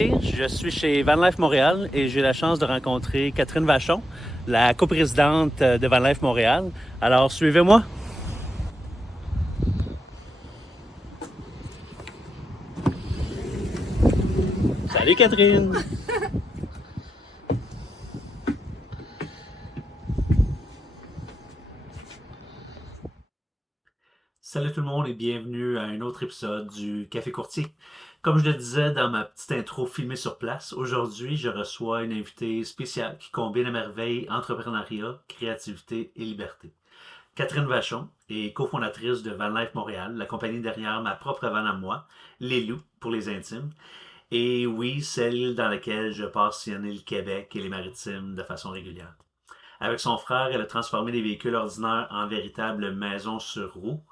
Je suis chez Van Life Montréal et j'ai la chance de rencontrer Catherine Vachon, la coprésidente de Van Life Montréal. Alors, suivez-moi. Salut Catherine! Salut tout le monde et bienvenue à un autre épisode du Café Courtier. Comme je le disais dans ma petite intro filmée sur place, aujourd'hui je reçois une invitée spéciale qui combine à merveille entrepreneuriat, créativité et liberté. Catherine Vachon est cofondatrice de Van Life Montréal, la compagnie derrière ma propre van à moi, Les Loups pour les intimes, et oui, celle dans laquelle je passe sillonner le Québec et les Maritimes de façon régulière. Avec son frère, elle a transformé des véhicules ordinaires en véritables maisons sur roues,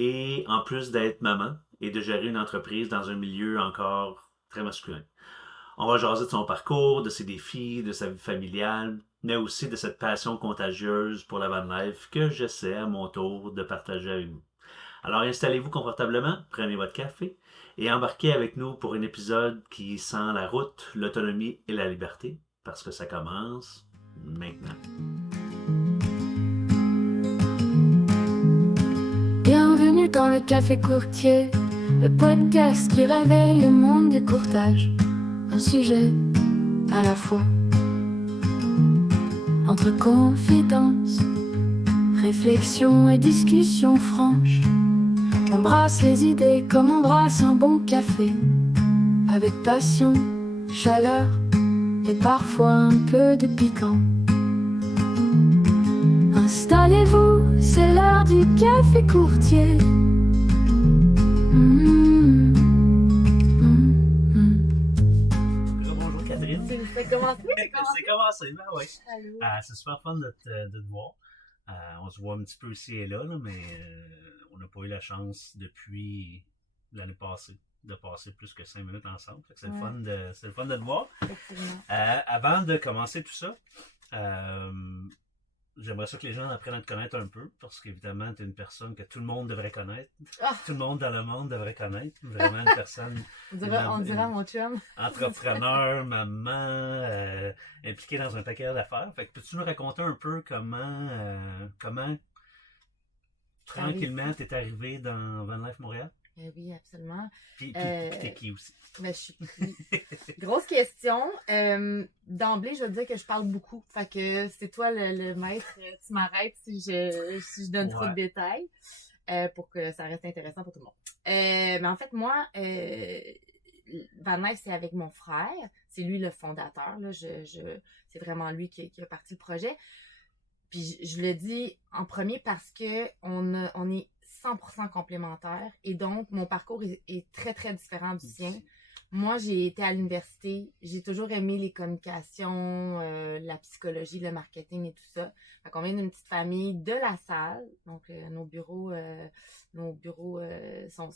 et en plus d'être maman et de gérer une entreprise dans un milieu encore très masculin. On va jaser de son parcours, de ses défis, de sa vie familiale, mais aussi de cette passion contagieuse pour la van life que j'essaie à mon tour de partager avec vous. Alors installez-vous confortablement, prenez votre café et embarquez avec nous pour un épisode qui sent la route, l'autonomie et la liberté, parce que ça commence maintenant. Bienvenue dans le Café Courtier, le podcast qui réveille le monde du courtage. Un sujet à la fois. Entre confidence, réflexion et discussion franche. On brasse les idées comme on brasse un bon café. Avec passion, chaleur et parfois un peu de piquant. Installez-vous, c'est l'heure du Café Courtier. Bonjour Catherine. C'est commencé? C'est commencé, ben oui. Allô? C'est super fun de te voir. On se voit un petit peu ici et là, mais on n'a pas eu la chance depuis l'année passée de passer plus que 5 minutes ensemble. Fait que c'est le fun de te voir. Effectivement. Avant de commencer tout ça, j'aimerais ça que les gens apprennent à te connaître un peu, parce qu'évidemment, tu es une personne que tout le monde devrait connaître. Ah! Tout le monde dans le monde devrait connaître. Vraiment une personne... On dirait mon chum. Entrepreneur, maman, impliquée dans un paquet d'affaires. Fait que peux-tu nous raconter un peu comment tranquillement t'es arrivé dans Van Life Montréal? Oui, absolument. Puis t'es qui aussi? Ben, je suis grosse question. D'emblée, je veux te dire que je parle beaucoup. Fait que c'est toi le maître. Tu m'arrêtes si je donne trop de détails pour que ça reste intéressant pour tout le monde. Mais en fait, moi, Van Life, c'est avec mon frère. C'est lui le fondateur. Là. C'est vraiment lui qui a parti le projet. Puis je le dis en premier parce que on est 100% complémentaires et donc mon parcours est très très différent du sien. Moi, j'ai été à l'université, j'ai toujours aimé les communications, la psychologie, le marketing et tout ça. Fait qu'on vient d'une petite famille de la salle, donc nos bureaux sont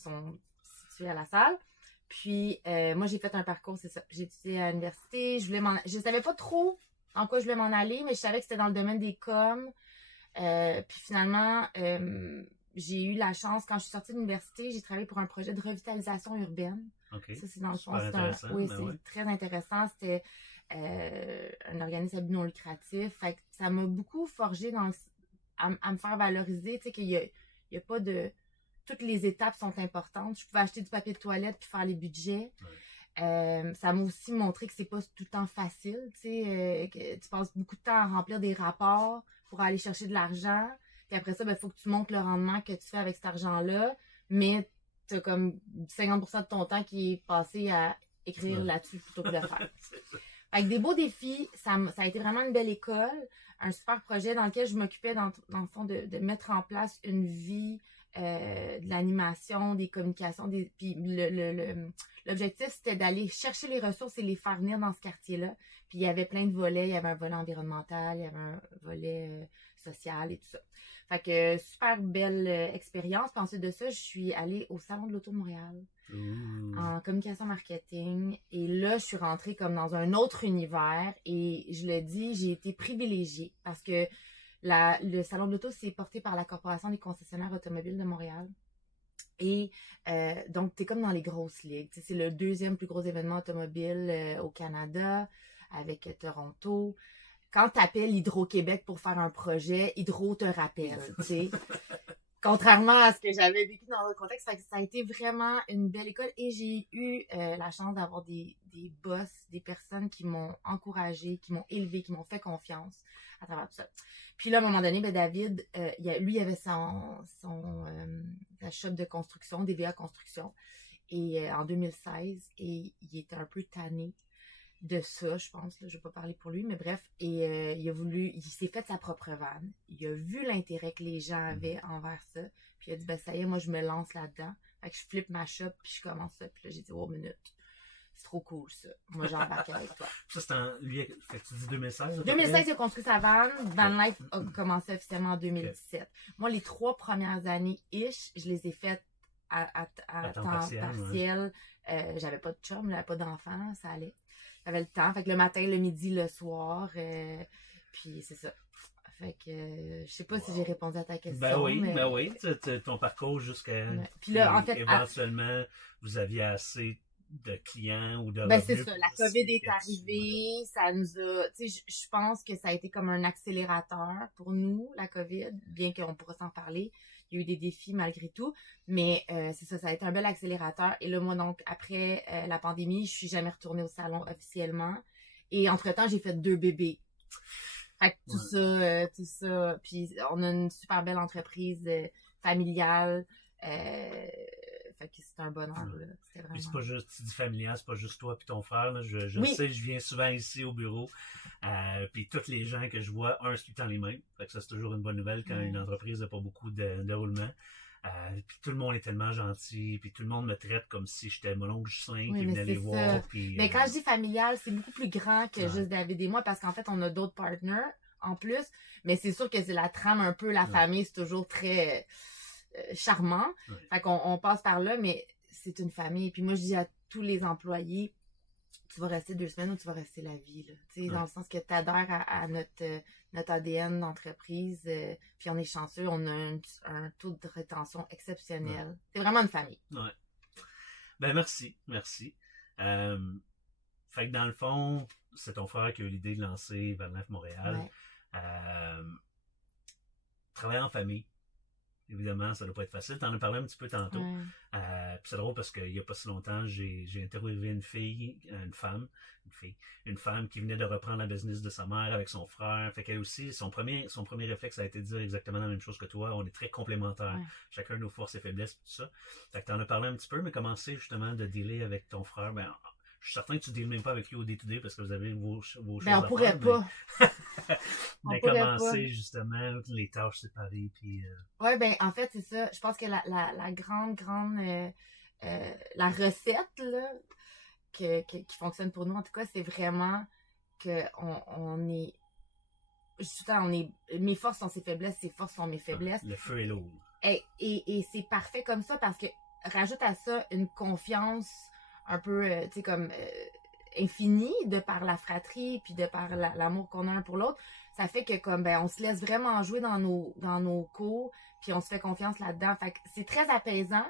situés à la salle. Puis moi, j'ai fait un parcours, c'est ça. J'ai étudié à l'université, je savais pas trop en quoi je voulais m'en aller, mais je savais que c'était dans le domaine des coms. Puis finalement, j'ai eu la chance, quand je suis sortie de l'université, j'ai travaillé pour un projet de revitalisation urbaine. Okay. Ça, c'est dans le fond, c'est très intéressant. C'était un organisme à but non lucratif. Fait que ça m'a beaucoup forgé à me faire valoriser, tu sais, qu'il y a pas de... Toutes les étapes sont importantes. Je pouvais acheter du papier de toilette puis faire les budgets. Ouais. Ça m'a aussi montré que c'est pas tout le temps facile, tu sais, que tu passes beaucoup de temps à remplir des rapports pour aller chercher de l'argent. Puis après ça, il faut que tu montes le rendement que tu fais avec cet argent-là, mais tu as comme 50% de ton temps qui est passé à écrire là-dessus plutôt que de le faire. Avec des beaux défis, ça a été vraiment une belle école, un super projet dans lequel je m'occupais dans le fond de mettre en place une vie, de l'animation, des communications, puis l'objectif c'était d'aller chercher les ressources et les faire venir dans ce quartier-là. Puis il y avait plein de volets, il y avait un volet environnemental, il y avait un volet social et tout ça. Fait que super belle expérience. Puis ensuite de ça, je suis allée au Salon de l'Auto de Montréal en communication marketing. Et là, je suis rentrée comme dans un autre univers. Et je le dis, j'ai été privilégiée parce que le Salon de l'Auto, c'est porté par la Corporation des concessionnaires automobiles de Montréal. Et donc, tu es comme dans les grosses ligues. Tu sais, c'est le deuxième plus gros événement automobile au Canada, avec Toronto. Quand tu appelles Hydro-Québec pour faire un projet, Hydro te rappelle, tu sais. Contrairement à ce que j'avais vécu dans le contexte, ça a été vraiment une belle école et j'ai eu la chance d'avoir des boss, des personnes qui m'ont encouragée, qui m'ont élevée, qui m'ont fait confiance à travers tout ça. Puis là, à un moment donné, David, lui, il avait sa shop de construction, DVA Construction, et en 2016, et il était un peu tanné de ça, je pense, là, je vais pas parler pour lui, mais bref, et il s'est fait sa propre vanne, il a vu l'intérêt que les gens avaient envers ça, puis il a dit, ça y est, moi, je me lance là-dedans, fait que je flippe ma shop, puis je commence ça, puis là, j'ai dit, oh, minute, c'est trop cool, ça, moi, j'embarque avec toi. Ça, c'est lui, fait que tu dis 2016? 2016, il a construit sa vanne, Van Life a commencé officiellement en 2017. Moi, les 3 premières années, je les ai faites à temps partiel. Ouais. J'avais pas de chum, j'avais pas d'enfant, ça allait. J'avais le temps. Fait que le matin, le midi, le soir. Puis c'est ça. Fait que je sais pas si j'ai répondu à ta question. Ben oui. Ton parcours jusqu'à. Ouais. Puis là, en fait. Éventuellement, vous aviez assez de clients ou de. C'est ça. La COVID est arrivée. Ça nous a. Tu sais, je pense que ça a été comme un accélérateur pour nous, la COVID, bien qu'on pourra s'en parler. Il y a eu des défis malgré tout, mais c'est ça a été un bel accélérateur. Et là, moi, donc, après la pandémie, je suis jamais retournée au salon officiellement. Et entre-temps, j'ai fait 2 bébés. Fait que tout ça. Puis on a une super belle entreprise familiale. Fait que c'est un bonheur. Là. C'était vraiment... Puis c'est pas juste, tu dis familial, c'est pas juste toi et ton frère. Là. Je sais, je viens souvent ici au bureau. Puis tous les gens que je vois, c'est tout le temps les mêmes. Fait que ça, c'est toujours une bonne nouvelle quand une entreprise n'a pas beaucoup de roulement. Puis tout le monde est tellement gentil. Puis tout le monde me traite comme si j'étais mon oncle Justin qui venait les voir. Puis, mais quand je dis familial, c'est beaucoup plus grand que juste David et moi parce qu'en fait, on a d'autres partners en plus. Mais c'est sûr que c'est la trame un peu, la famille, c'est toujours très... charmant. Fait qu'on passe par là, mais c'est une famille. Puis moi, je dis à tous les employés, tu vas rester 2 semaines ou tu vas rester la vie. Là. Dans le sens que tu adhères à notre ADN d'entreprise. Puis on est chanceux, on a un taux de rétention exceptionnel. Ouais. C'est vraiment une famille. Ouais. Ben merci. Fait que dans le fond, c'est ton frère qui a eu l'idée de lancer Van Life Montréal. Ouais. Travailler en famille. Évidemment, ça ne doit pas être facile. Tu en as parlé un petit peu tantôt. Puis c'est drôle parce qu'il n'y a pas si longtemps, j'ai interviewé une femme qui venait de reprendre la business de sa mère avec son frère. Fait qu'elle aussi, son premier réflexe a été de dire exactement la même chose que toi. On est très complémentaires. Ouais. Chacun nos forces et faiblesses, tout ça. Fait que tu en as parlé un petit peu, mais comment c'est justement de dealer avec ton frère? Ben, je suis certain que tu ne deals même pas avec lui au day-to-day parce que vous avez vos choses on pourrait pas. Mais comment c'est justement les tâches séparées puis. Oui, en fait c'est ça. Je pense que la grande la recette là qui fonctionne pour nous en tout cas, c'est vraiment que on est mes forces sont ses faiblesses, ses forces sont mes faiblesses. Le feu et l'eau. Et c'est parfait comme ça parce que rajoute à ça une confiance un peu, tu sais, comme infinie de par la fratrie puis de par l'amour qu'on a un pour l'autre. Ça fait que comme on se laisse vraiment jouer dans nos cours puis on se fait confiance là-dedans. Fait que c'est très apaisant,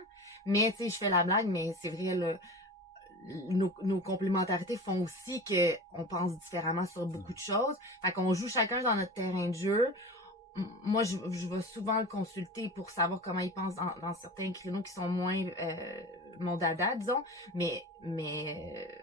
mais tu sais, je fais la blague, mais c'est vrai, nos complémentarités font aussi qu'on pense différemment sur beaucoup de choses. Fait qu'on joue chacun dans notre terrain de jeu. Moi, je vais souvent le consulter pour savoir comment il pense dans certains créneaux qui sont moins mon dada, disons. Mais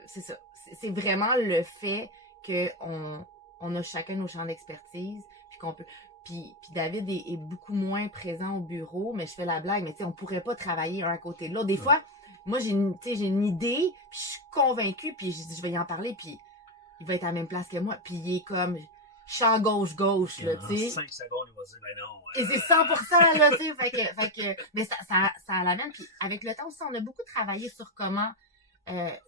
c'est ça. C'est vraiment le fait qu'on a chacun nos champs d'expertise, puis qu'on peut... Puis David est beaucoup moins présent au bureau, mais je fais la blague, mais tu sais, on pourrait pas travailler un à côté de l'autre. Des fois, moi, j'ai une idée, puis je suis convaincue, puis je vais y en parler, puis il va être à la même place que moi, puis il est comme... champ gauche, là, tu sais. 5 secondes, il va dire, ben non. Et c'est 100%, là, tu sais. Fait que, mais ça l'amène. Puis avec le temps aussi, on a beaucoup travaillé sur comment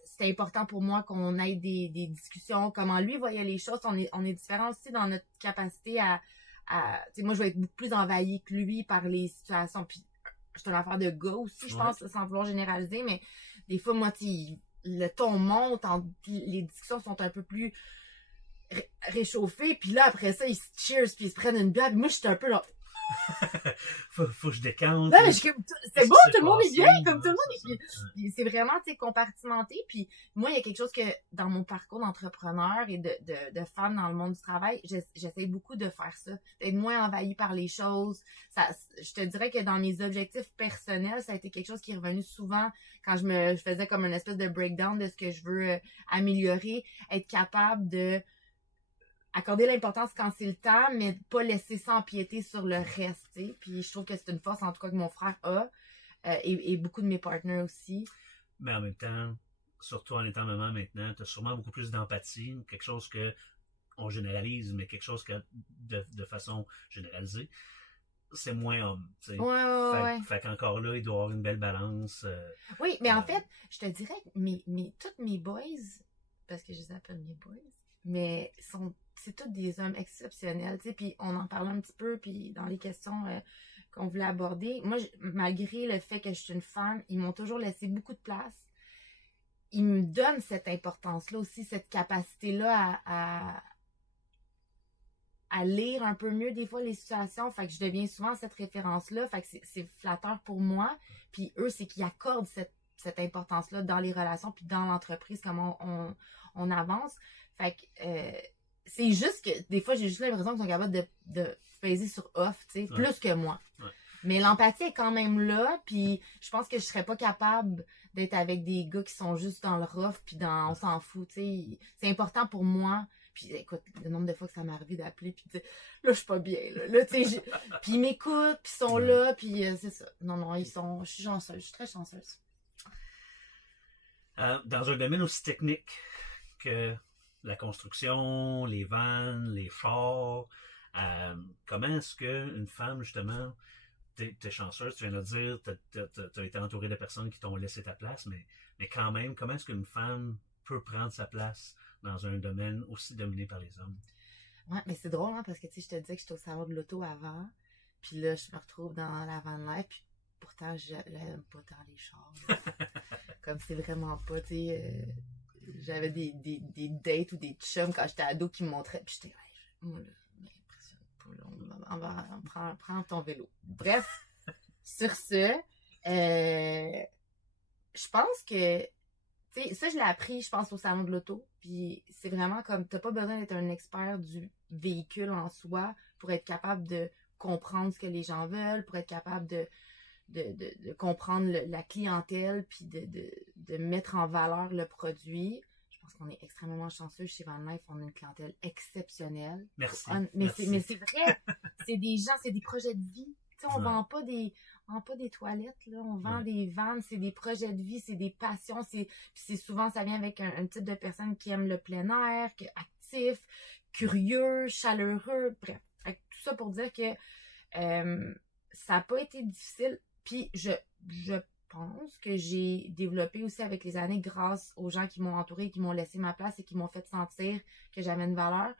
c'était important pour moi qu'on ait des discussions, comment lui voyait les choses. On est différents aussi dans notre capacité à tu sais, moi, je vais être beaucoup plus envahie que lui par les situations. Puis, c'est une affaire de gars aussi, je pense, sans vouloir généraliser, mais des fois, moi, le ton monte, les discussions sont un peu plus réchauffé, puis là, après ça, ils se cheers, puis ils se prennent une bière. Moi, j'étais un peu là, faut que je décante. Non, mais c'est beau, tout le monde est bien, comme tout le monde c'est est bien. C'est vraiment, tu sais, compartimenté. Puis moi, il y a quelque chose que dans mon parcours d'entrepreneur et de femme dans le monde du travail, j'essaie beaucoup de faire ça, d'être moins envahie par les choses. Je te dirais que dans mes objectifs personnels, ça a été quelque chose qui est revenu souvent quand je faisais comme une espèce de breakdown de ce que je veux améliorer, être capable de accorder l'importance quand c'est le temps, mais pas laisser ça empiéter sur le reste, t'sais. Puis je trouve que c'est une force, en tout cas, que mon frère a, et beaucoup de mes partenaires aussi. Mais en même temps, surtout en étant maman maintenant, tu as sûrement beaucoup plus d'empathie, quelque chose que on généralise, mais quelque chose que de façon généralisée, c'est moins homme. T'sais. Ouais. Fait qu'encore là, il doit y avoir une belle balance. Oui, mais en fait, je te dirais que tous mes boys, parce que je les appelle mes boys, mais c'est tous des hommes exceptionnels, tu sais, puis on en parlait un petit peu, puis dans les questions qu'on voulait aborder, moi, malgré le fait que je suis une femme, ils m'ont toujours laissé beaucoup de place. Ils me donnent cette importance-là aussi, cette capacité-là à lire un peu mieux des fois les situations, fait que je deviens souvent cette référence-là, fait que c'est flatteur pour moi, puis eux, c'est qu'ils accordent cette importance-là dans les relations, puis dans l'entreprise, comment on avance, fait que c'est juste que des fois, j'ai juste l'impression qu'ils sont capables de peser sur off, tu sais, plus que moi. Ouais. Mais l'empathie est quand même là, puis je pense que je serais pas capable d'être avec des gars qui sont juste dans le rough, puis on s'en fout, tu sais. C'est important pour moi. Puis écoute, le nombre de fois que ça m'est arrivé d'appeler, puis tu sais, là, je suis pas bien, là tu sais, puis ils m'écoutent, puis ils sont là, puis c'est ça. Non, je suis chanceuse, je suis très chanceuse. Dans un domaine aussi technique que la construction, les vannes, les chars, comment est-ce qu'une femme, justement, t'es chanceuse, tu viens de dire, t'as été entourée de personnes qui t'ont laissé ta place, mais quand même, comment est-ce qu'une femme peut prendre sa place dans un domaine aussi dominé par les hommes? Ouais, mais c'est drôle, hein, parce que, tu sais, je te disais que j'étais au salon de l'auto avant, puis là, je me retrouve dans la van life, puis pourtant, je l'aime pas tant les chars. Comme c'est vraiment pas, tu sais, j'avais des dates ou des chums quand j'étais ado qui me montraient, puis j'étais, moi, là, m'impressionne pas, là, on prend ton vélo. Bref, sur ce, je pense que, tu sais, ça, je l'ai appris, je pense, au salon de l'auto. Puis c'est vraiment comme, t'as pas besoin d'être un expert du véhicule en soi pour être capable de comprendre ce que les gens veulent, pour être capable de comprendre la clientèle, puis de mettre en valeur le produit. Je pense qu'on est extrêmement chanceux chez Van Life. On a une clientèle exceptionnelle. Merci. Mais c'est vrai, c'est des gens, c'est des projets de vie. Tu sais, on vend pas des toilettes, là. On vend des vannes, c'est des projets de vie, c'est des passions. Puis c'est souvent, ça vient avec un type de personne qui aime le plein air, actif, curieux, chaleureux. Bref, tout ça pour dire que ça n'a pas été difficile. Puis je pense que j'ai développé aussi avec les années grâce aux gens qui m'ont entourée, qui m'ont laissé ma place et qui m'ont fait sentir que j'avais une valeur.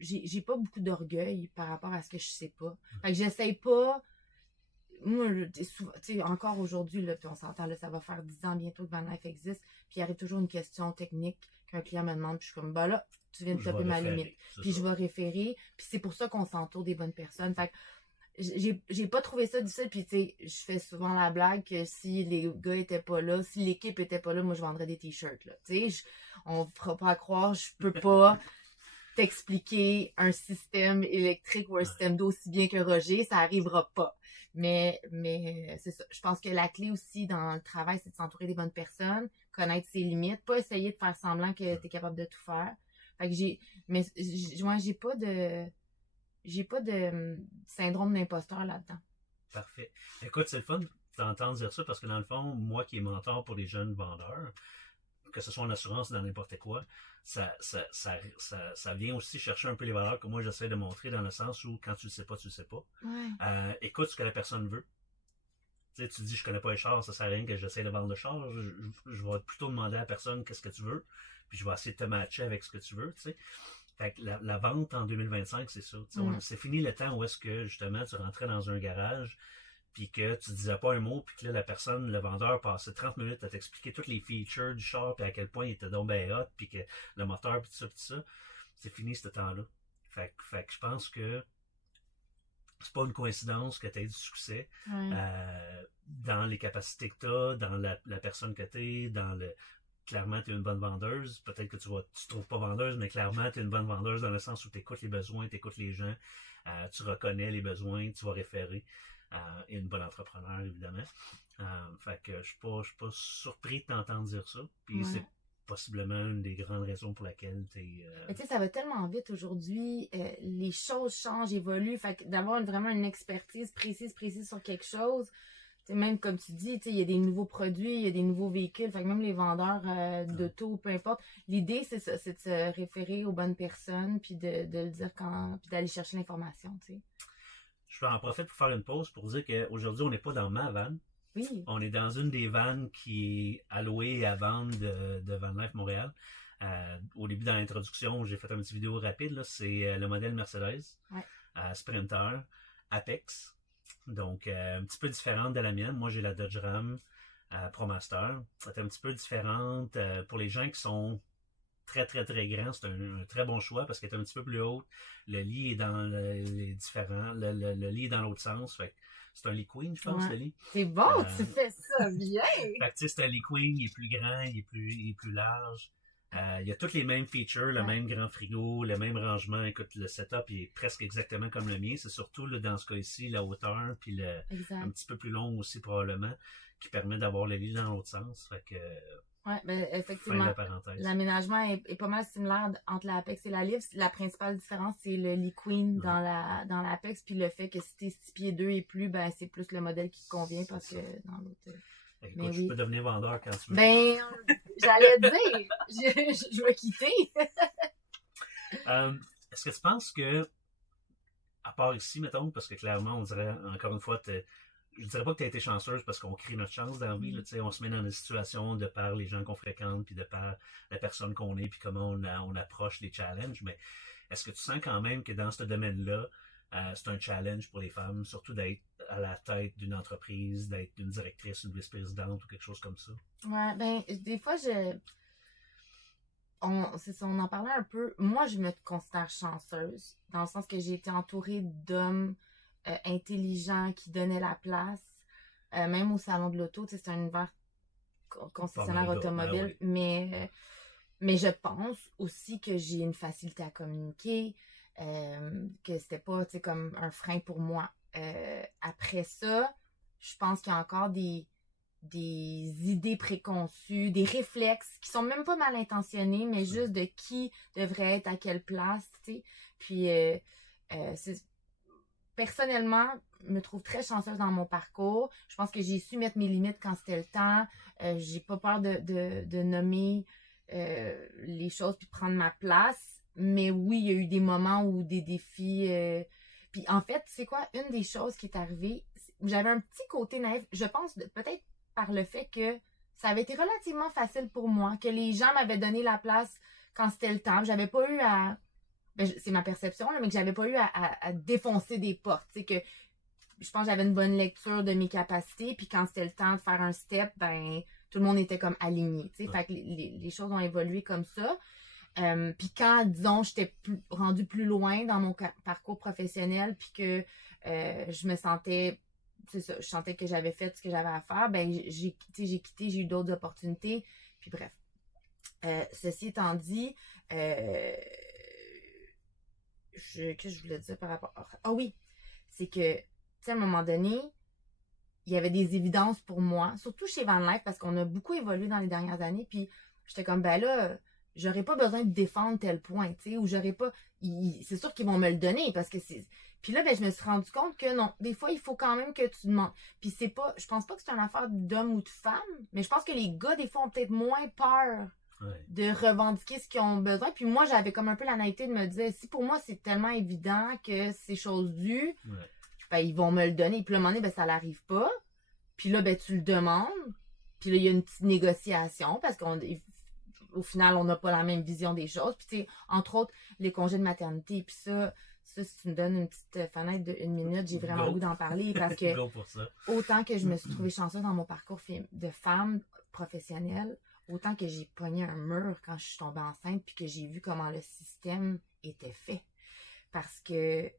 J'ai pas beaucoup d'orgueil par rapport à ce que je sais pas. Fait que j'essaye pas. Moi, tu sais, encore aujourd'hui, là, puis on s'entend, là, ça va faire 10 ans bientôt que Van Life existe, puis il arrive toujours une question technique qu'un client me demande, puis je suis comme, bah là, tu viens de taper ma limite. Puis je vais référer, puis c'est pour ça qu'on s'entoure des bonnes personnes. Fait que j'ai pas trouvé ça difficile, puis tu sais, je fais souvent la blague que si les gars étaient pas là, si l'équipe était pas là, moi je vendrais des t-shirts, là. Tu sais, on fera pas croire, je peux pas t'expliquer un système électrique ou un système d'eau aussi bien que Roger, ça arrivera pas. Mais c'est ça. Je pense que la clé aussi dans le travail, c'est de s'entourer des bonnes personnes, connaître ses limites, pas essayer de faire semblant que t'es capable de tout faire. Fait que j'ai pas de syndrome d'imposteur là-dedans. Parfait. Écoute, c'est le fun de t'entendre dire ça parce que dans le fond, moi qui est mentor pour les jeunes vendeurs, que ce soit en assurance ou dans n'importe quoi, ça vient aussi chercher un peu les valeurs que moi j'essaie de montrer dans le sens où quand tu le sais pas, tu le sais pas. Ouais. Écoute ce que la personne veut. Tu sais, tu dis je connais pas les chars, ça sert à rien que j'essaie de vendre le char. Je vais plutôt demander à la personne qu'est-ce que tu veux, puis je vais essayer de te matcher avec ce que tu veux, tu sais. Fait que la vente en 2025, c'est ça. C'est fini le temps où est-ce que justement tu rentrais dans un garage puis que tu disais pas un mot, puis que là, la personne, le vendeur, passait 30 minutes à t'expliquer toutes les features du char, puis à quel point il était donc bien hot, puis que le moteur, puis tout ça, c'est fini ce temps-là. Fait que je pense que c'est pas une coïncidence que tu aies du succès Ouais. dans les capacités que tu as, dans la personne que tu es, clairement, tu es une bonne vendeuse. Peut-être que tu te trouves pas vendeuse, mais clairement, tu es une bonne vendeuse dans le sens où tu écoutes les besoins, tu écoutes les gens, tu reconnais les besoins, tu vas référer. Et une bonne entrepreneur, évidemment. Fait que je suis pas surpris de t'entendre dire ça. Puis c'est possiblement une des grandes raisons pour laquelle tu es... Mais tu sais, ça va tellement vite aujourd'hui. Les choses changent, évoluent. Fait que d'avoir vraiment une expertise précise sur quelque chose, même comme tu dis, il y a des nouveaux produits, il y a des nouveaux véhicules. Fait que même les vendeurs d'auto, peu importe. L'idée, c'est ça, c'est de se référer aux bonnes personnes, puis de le dire puis d'aller chercher l'information, tu sais. Je vais en profiter pour faire une pause pour dire qu'aujourd'hui, on n'est pas dans ma vanne. Oui. On est dans une des vannes qui est allouée et à vendre de Van Life Montréal. Au début, dans l'introduction, j'ai fait une petite vidéo rapide. Là. C'est le modèle Mercedes Sprinter Apex. Donc, un petit peu différente de la mienne. Moi, j'ai la Dodge Ram ProMaster. C'est un petit peu différente pour les gens qui sont très, très, très grands. C'est un très bon choix parce qu'elle est un petit peu plus haute. Le lit est dans les différents. Le lit est dans l'autre sens. Fait que c'est un lit queen, je pense, le lit. C'est bon, tu fais ça bien! Fait que tu sais, c'est un lit queen, il est plus grand, il est plus large. Il y a tous les mêmes features, le même grand frigo, le même rangement. Écoute, le setup il est presque exactement comme le mien. C'est surtout là, dans ce cas-ci, la hauteur, puis un petit peu plus long aussi probablement, qui permet d'avoir le lit dans l'autre sens. Fait que oui, ben, effectivement. L'aménagement est pas mal similaire entre l'Apex et la Lift. La principale différence, c'est le lit queen dans l'Apex, puis le fait que si t'es 6 pieds 2 et plus, ben c'est plus le modèle qui te convient parce que dans l'autre. Écoute, je peux devenir vendeur quand tu veux. Ben, j'allais dire, je vais quitter. Est-ce que tu penses que, à part ici, mettons, parce que clairement, on dirait, encore une fois, je dirais pas que tu as été chanceuse parce qu'on crée notre chance dans la vie. Là, on se met dans des situations de par les gens qu'on fréquente, puis de par la personne qu'on est, puis comment on approche les challenges. Mais est-ce que tu sens quand même que dans ce domaine-là, c'est un challenge pour les femmes, surtout d'être à la tête d'une entreprise, d'être une directrice, une vice-présidente ou quelque chose comme ça? Ouais, ben, des fois, on en parlait un peu. Moi, je me considère chanceuse, dans le sens que j'ai été entourée d'hommes intelligents qui donnaient la place, même au salon de l'auto, c'est un univers concessionnaire automobile, mais je pense aussi que j'ai une facilité à communiquer, que c'était pas comme un frein pour moi. Après ça, je pense qu'il y a encore des idées préconçues, des réflexes qui sont même pas mal intentionnés, mais juste de qui devrait être à quelle place, tu sais. Puis, personnellement, je me trouve très chanceuse dans mon parcours. Je pense que j'ai su mettre mes limites quand c'était le temps. J'ai pas peur de nommer les choses puis prendre ma place. Mais oui, il y a eu des moments où des défis... Puis en fait, tu sais quoi? Une des choses qui est arrivée, j'avais un petit côté naïf, je pense peut-être par le fait que ça avait été relativement facile pour moi, que les gens m'avaient donné la place quand c'était le temps. J'avais pas eu à... Ben, c'est ma perception, là, mais que j'avais pas eu à défoncer des portes. Tu sais, que je pense que j'avais une bonne lecture de mes capacités, puis quand c'était le temps de faire un step, ben tout le monde était comme aligné. Tu sais, fait que les choses ont évolué comme ça. Puis quand, disons, j'étais rendue plus loin dans mon parcours professionnel, puis que je me sentais, c'est ça, je sentais que j'avais fait ce que j'avais à faire, ben j'ai quitté, j'ai eu d'autres opportunités, puis bref. Ceci étant dit, qu'est-ce que je voulais dire par rapport... Ah oui, c'est que, tu sais, à un moment donné, il y avait des évidences pour moi, surtout chez Van Life, parce qu'on a beaucoup évolué dans les dernières années, puis j'étais comme, ben là, j'aurais pas besoin de défendre tel point, tu sais, ou j'aurais pas... c'est sûr qu'ils vont me le donner, parce que c'est... Puis là, ben, je me suis rendu compte que non, des fois, il faut quand même que tu demandes. Puis c'est pas... Je pense pas que c'est une affaire d'homme ou de femme, mais je pense que les gars, des fois, ont peut-être moins peur de revendiquer ce qu'ils ont besoin. Puis moi, j'avais comme un peu la naïveté de me dire, si pour moi, c'est tellement évident que c'est chose due, ben, ils vont me le donner. Puis là, à un moment donné, ben, ça n'arrive pas. Puis là, ben, tu le demandes. Puis là, il y a une petite négociation parce qu'au final, on n'a pas la même vision des choses. Puis tu sais, entre autres, les congés de maternité. Puis ça, si tu me donnes une petite fenêtre de 1 minute, j'ai vraiment le goût d'en parler parce que autant que je me suis trouvée chanceuse dans mon parcours de femme professionnelle, autant que j'ai pogné un mur quand je suis tombée enceinte puis que j'ai vu comment le système était fait. Parce que,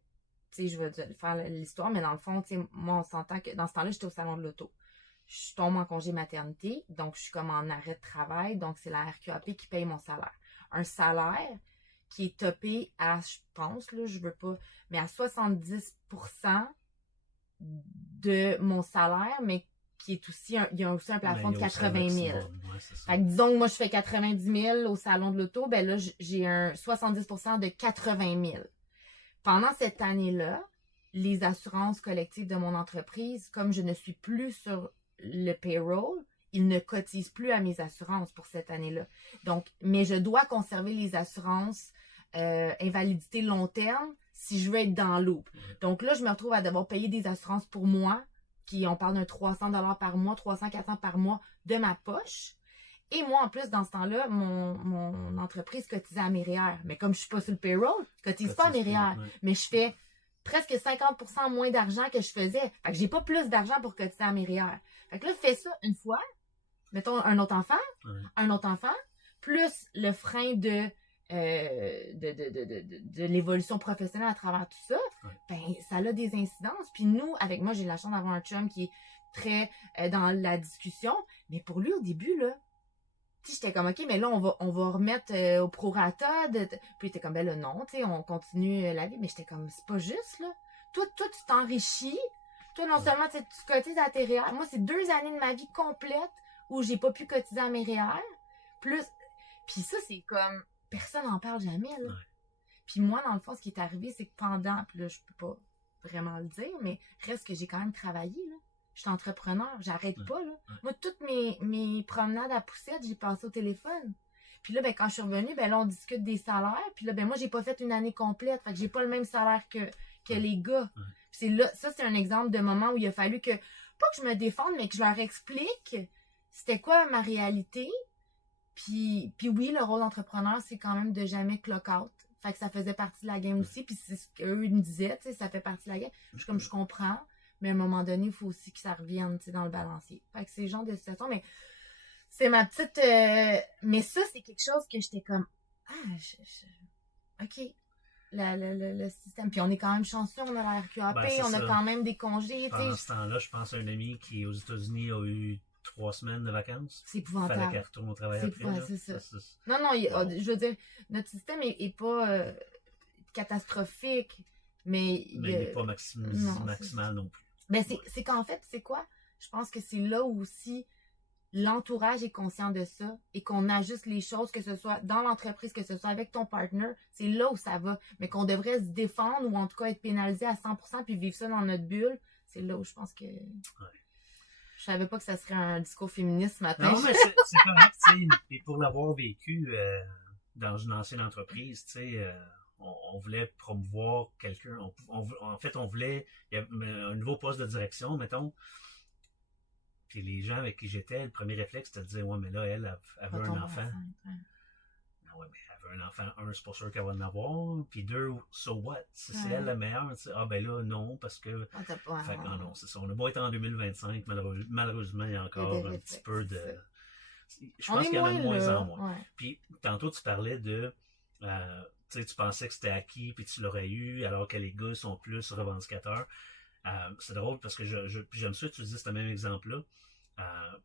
sais, je vais te faire l'histoire, mais dans le fond, tu sais, moi, on s'entend que dans ce temps-là, j'étais au salon de l'auto. Je tombe en congé maternité, donc je suis comme en arrêt de travail, donc c'est la RQAP qui paye mon salaire. Un salaire qui est topé à, je pense, là, je veux pas, mais à 70% de mon salaire, mais qui est aussi, il y a aussi un plafond de 80 000. Fait que disons que moi, je fais 90 000 au salon de l'auto, ben là, j'ai un 70% de 80 000. Pendant cette année-là, les assurances collectives de mon entreprise, comme je ne suis plus sur le payroll, ils ne cotisent plus à mes assurances pour cette année-là. Donc, mais je dois conserver les assurances invalidité long terme si je veux être dans l'eau. Donc là, je me retrouve à devoir payer des assurances pour moi, on parle d'un 300$ par mois, 300-400$ par mois de ma poche. Et moi, en plus, dans ce temps-là, mon entreprise cotisait à mes REER. Mais comme je suis pas sur le payroll, je cotise pas à mes REER. Ouais. Mais je fais presque 50% moins d'argent que je faisais. Fait que j'ai pas plus d'argent pour cotiser à mes REER. Fait que là, fais ça une fois. Mettons un autre enfant, plus le frein de l'évolution professionnelle à travers tout ça, ben ça a des incidences. Puis nous, avec moi, j'ai la chance d'avoir un chum qui est très dans la discussion. Mais pour lui, au début, là, j'étais comme, OK, mais là, on va remettre au prorata. Puis il était comme, ben là, non, tu sais, on continue la vie. Mais j'étais comme, c'est pas juste, là. Toi, tu t'enrichis. Toi, non seulement, tu cotises à tes REER. Moi, c'est 2 années de ma vie complète où j'ai pas pu cotiser à mes REER. Plus, puis ça, c'est comme, personne n'en parle jamais, là. Ouais. Puis moi, dans le fond, ce qui est arrivé, c'est que pendant, puis là, je peux pas vraiment le dire, mais reste que j'ai quand même travaillé, là. Je suis entrepreneur, j'arrête pas, là. Moi, toutes mes promenades à poussette, j'ai passé au téléphone. Puis là, ben, quand je suis revenue, ben là, on discute des salaires. Puis là, ben, moi, j'ai pas fait une année complète. Fait que j'ai pas le même salaire que les gars. Puis c'est là, ça, c'est un exemple de moment où il a fallu que, pas que je me défende, mais que je leur explique c'était quoi ma réalité. Puis oui, le rôle d'entrepreneur, c'est quand même de jamais clock out. Fait que ça faisait partie de la game aussi. Puis c'est ce qu'eux me disaient, tu sais, ça fait partie de la game. Je comprends. Mais à un moment donné, il faut aussi que ça revienne, tu sais, dans le balancier. Fait que c'est le genre de situation. Mais c'est ma petite... Mais ça, c'est quelque chose que j'étais comme... OK. Le système. Puis on est quand même chanceux, on a la RQAP, on a quand même des congés. Pendant ce temps-là, je pense à un ami qui, aux États-Unis, a eu 3 semaines de vacances. C'est épouvantable. Il fallait qu'elle retourne au travail après. C'est ça. Non, je veux dire, notre système est pas catastrophique, mais il n'est pas maximal non plus. Ben, c'est qu'en fait, c'est quoi? Je pense que c'est là où aussi l'entourage est conscient de ça et qu'on ajuste les choses, que ce soit dans l'entreprise, que ce soit avec ton partner, c'est là où ça va. Mais qu'on devrait se défendre ou en tout cas être pénalisé à 100% puis vivre ça dans notre bulle, c'est là où je pense que... Je savais pas que ça serait un discours féministe ce matin. Non, mais c'est correct, tu sais. Et pour l'avoir vécu dans une ancienne entreprise, tu sais... On voulait promouvoir quelqu'un. En fait, on voulait il y a un nouveau poste de direction, mettons. Puis les gens avec qui j'étais, le premier réflexe, c'était de dire ouais, mais là, elle veut un enfant. Non, ouais, mais elle veut un enfant. 1, c'est pas sûr qu'elle va en avoir. Puis 2, so what? C'est elle la meilleure. Tu sais. Ah, ben là, non, parce que. Fait que non, c'est ça. On a beau être en 2025, malheureusement, il y a encore un petit peu de. Je pense qu'il y en a de moins en moins. Ouais. Puis tantôt, tu parlais de. Tu pensais que c'était acquis puis tu l'aurais eu, alors que les gars sont plus revendicateurs. C'est drôle parce que j'aime ça utiliser ce même exemple-là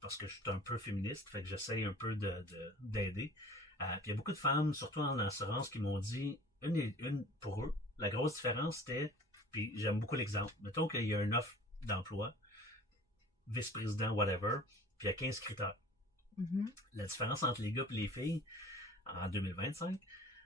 parce que je suis un peu féministe, fait que j'essaye un peu d'aider. Puis il y a beaucoup de femmes, surtout en assurance, qui m'ont dit, pour eux, la grosse différence c'était, puis j'aime beaucoup l'exemple, mettons qu'il y a une offre d'emploi, vice-président, whatever, puis il y a 15 critères. Mm-hmm. La différence entre les gars et les filles, en 2025,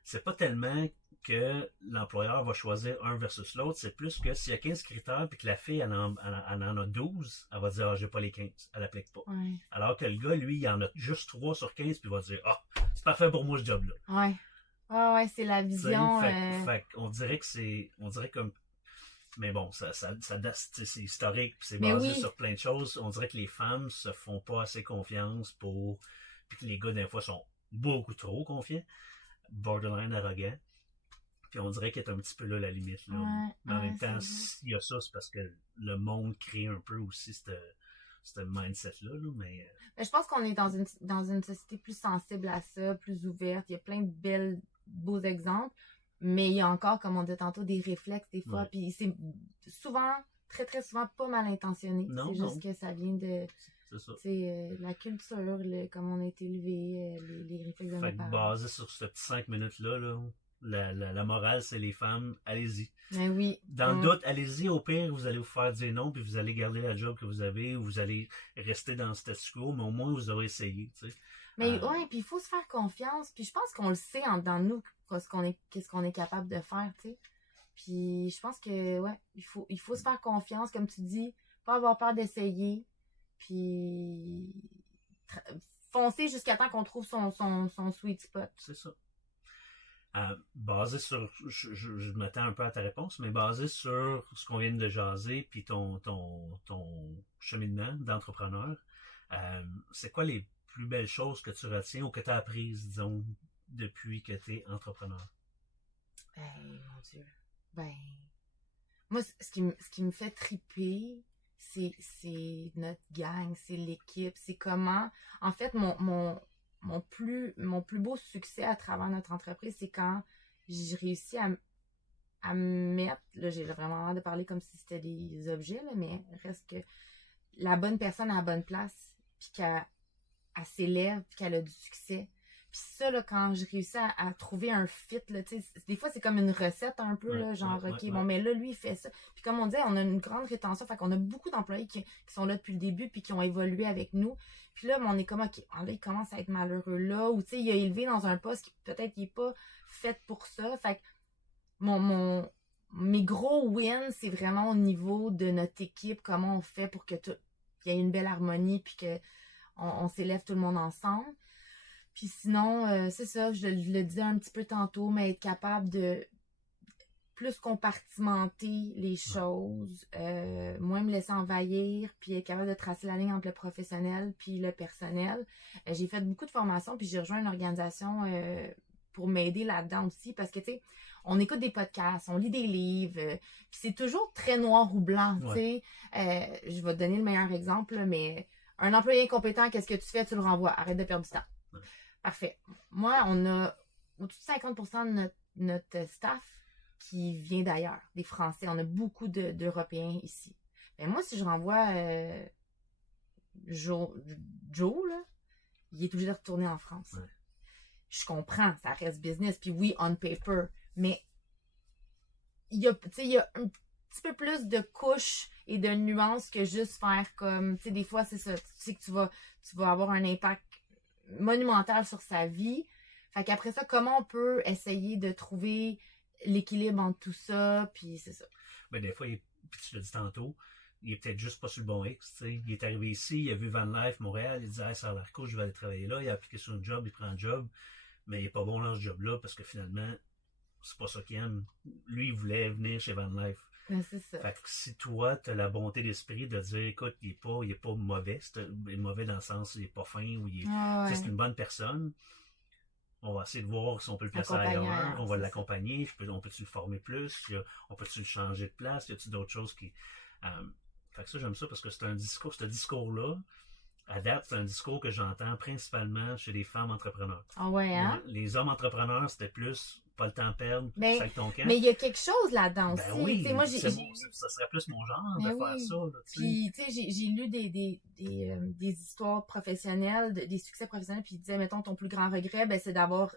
c'est pas tellement que l'employeur va choisir un versus l'autre, c'est plus que s'il y a 15 critères puis que la fille elle en a 12, elle va dire j'ai pas les 15, elle applique pas. Ouais. Alors que le gars, lui, il en a juste 3 sur 15 puis il va dire c'est parfait pour moi ce job-là. Ouais. Ouais, c'est la vision. Fait on dirait que mais bon, ça c'est historique, c'est basé sur plein de choses. On dirait que les femmes se font pas assez confiance puis que les gars, des fois, sont beaucoup trop confiants. Borderline arrogant. Puis on dirait qu'il est un petit peu là la limite. Là. Ouais, mais en même temps, s'il y a ça, c'est parce que le monde crée un peu aussi ce mindset-là. Là, mais je pense qu'on est dans une société plus sensible à ça, plus ouverte. Il y a plein de beaux exemples. Mais il y a encore, comme on dit tantôt, des réflexes des fois. Ouais. Puis c'est souvent, très très souvent, pas mal intentionné. Non, c'est juste que ça vient de C'est ça. la culture, comment on a été élevé, les réflexes de Fait nos que parents. basé sur ce petit 5 minutes-là, la morale, c'est les femmes, allez-y. Mais oui. Dans le doute, allez-y. Au pire, vous allez vous faire dire non, puis vous allez garder la job que vous avez, ou vous allez rester dans le statu quo, mais au moins, vous aurez essayé, tu sais. Mais ouais, puis il faut se faire confiance. Puis je pense qu'on le sait dans nous, qu'est-ce qu'on est capable de faire, tu sais. Puis je pense que, ouais, il faut se faire confiance, comme tu dis, pas avoir peur d'essayer, puis foncer jusqu'à temps qu'on trouve son sweet spot. C'est ça. Basé sur, je m'attends un peu à ta réponse, mais basé sur ce qu'on vient de jaser, puis ton cheminement d'entrepreneur, c'est quoi les plus belles choses que tu retiens ou que tu as apprises, disons, depuis que tu es entrepreneur? Mon Dieu. Moi, ce qui me fait triper, c'est notre gang, c'est l'équipe, c'est comment... En fait, mon plus beau succès à travers notre entreprise, c'est quand j'ai réussi à mettre... Là, j'ai vraiment l'air de parler comme si c'était des objets, là, mais reste que la bonne personne à la bonne place, puis qu'elle s'élève, puis qu'elle a du succès. Puis ça, là, quand j'ai réussi à trouver un fit, là, tu sais, des fois, c'est comme une recette un peu, là, genre, OK, bon, mais là, lui, il fait ça. Puis comme on disait, on a une grande rétention, fait qu'on a beaucoup d'employés qui sont là depuis le début, puis qui ont évolué avec nous. Puis là, on est comme, OK, là, il commence à être malheureux là, ou tu sais, il a élevé dans un poste qui peut-être n'est pas fait pour ça. Fait que mes gros wins, c'est vraiment au niveau de notre équipe, comment on fait pour que qu'il y ait une belle harmonie, puis que on s'élève tout le monde ensemble. Puis sinon, c'est ça, je le disais un petit peu tantôt, mais être capable de plus compartimenter les choses, moins me laisser envahir, puis être capable de tracer la ligne entre le professionnel puis le personnel. J'ai fait beaucoup de formations, puis j'ai rejoint une organisation pour m'aider là-dedans aussi, parce que, tu sais, on écoute des podcasts, on lit des livres, puis c'est toujours très noir ou blanc, tu sais. Je vais te donner le meilleur exemple, là, mais un employé incompétent, qu'est-ce que tu fais? Tu le renvoies. Arrête de perdre du temps. Parfait. Moi, on a au-dessus de 50% de notre staff qui vient d'ailleurs, des Français. On a beaucoup d'Européens ici. Ben moi, si je renvoie Joe, là, il est obligé de retourner en France. Ouais. Je comprends, ça reste business. Puis oui, on paper, mais il y a un petit peu plus de couches et de nuances que juste faire comme, tu sais, des fois, c'est ça. Tu sais que tu vas avoir un impact monumental sur sa vie. Fait qu'après ça, comment on peut essayer de trouver l'équilibre entre tout ça, puis c'est ça. Ben, des fois, puis tu l'as dit tantôt, il est peut-être juste pas sur le bon X, tu sais. Il est arrivé ici, il a vu Van Life, Montréal, il dit hey, ça a l'air cool, je vais aller travailler là. Il a appliqué sur un job, il prend un job, mais il est pas bon dans ce job-là parce que finalement, c'est pas ça qu'il aime. Lui, il voulait venir chez Van Life. Ben, c'est ça. Fait que si toi, t'as la bonté d'esprit de dire, écoute, il est pas mauvais, il est mauvais dans le sens, il est pas fin, ou c'est une bonne personne, on va essayer de voir si on peut le placer ailleurs, on va l'accompagner, on peut-tu le former plus, on peut-tu le changer de place, y a-tu d'autres choses qui... fait que ça, j'aime ça parce que c'est un discours, ce discours-là, à date, c'est un discours que j'entends principalement chez les femmes entrepreneurs. Ah ouais, hein? Les hommes entrepreneurs, c'était plus pas le temps à perdre, ben, avec ton camp. Mais il y a quelque chose là-dedans ben aussi. Oui, moi, ça serait plus mon genre de faire ça. Là, puis, tu sais, j'ai lu des histoires professionnelles, des succès professionnels, puis ils disaient, mettons, ton plus grand regret, ben, c'est d'avoir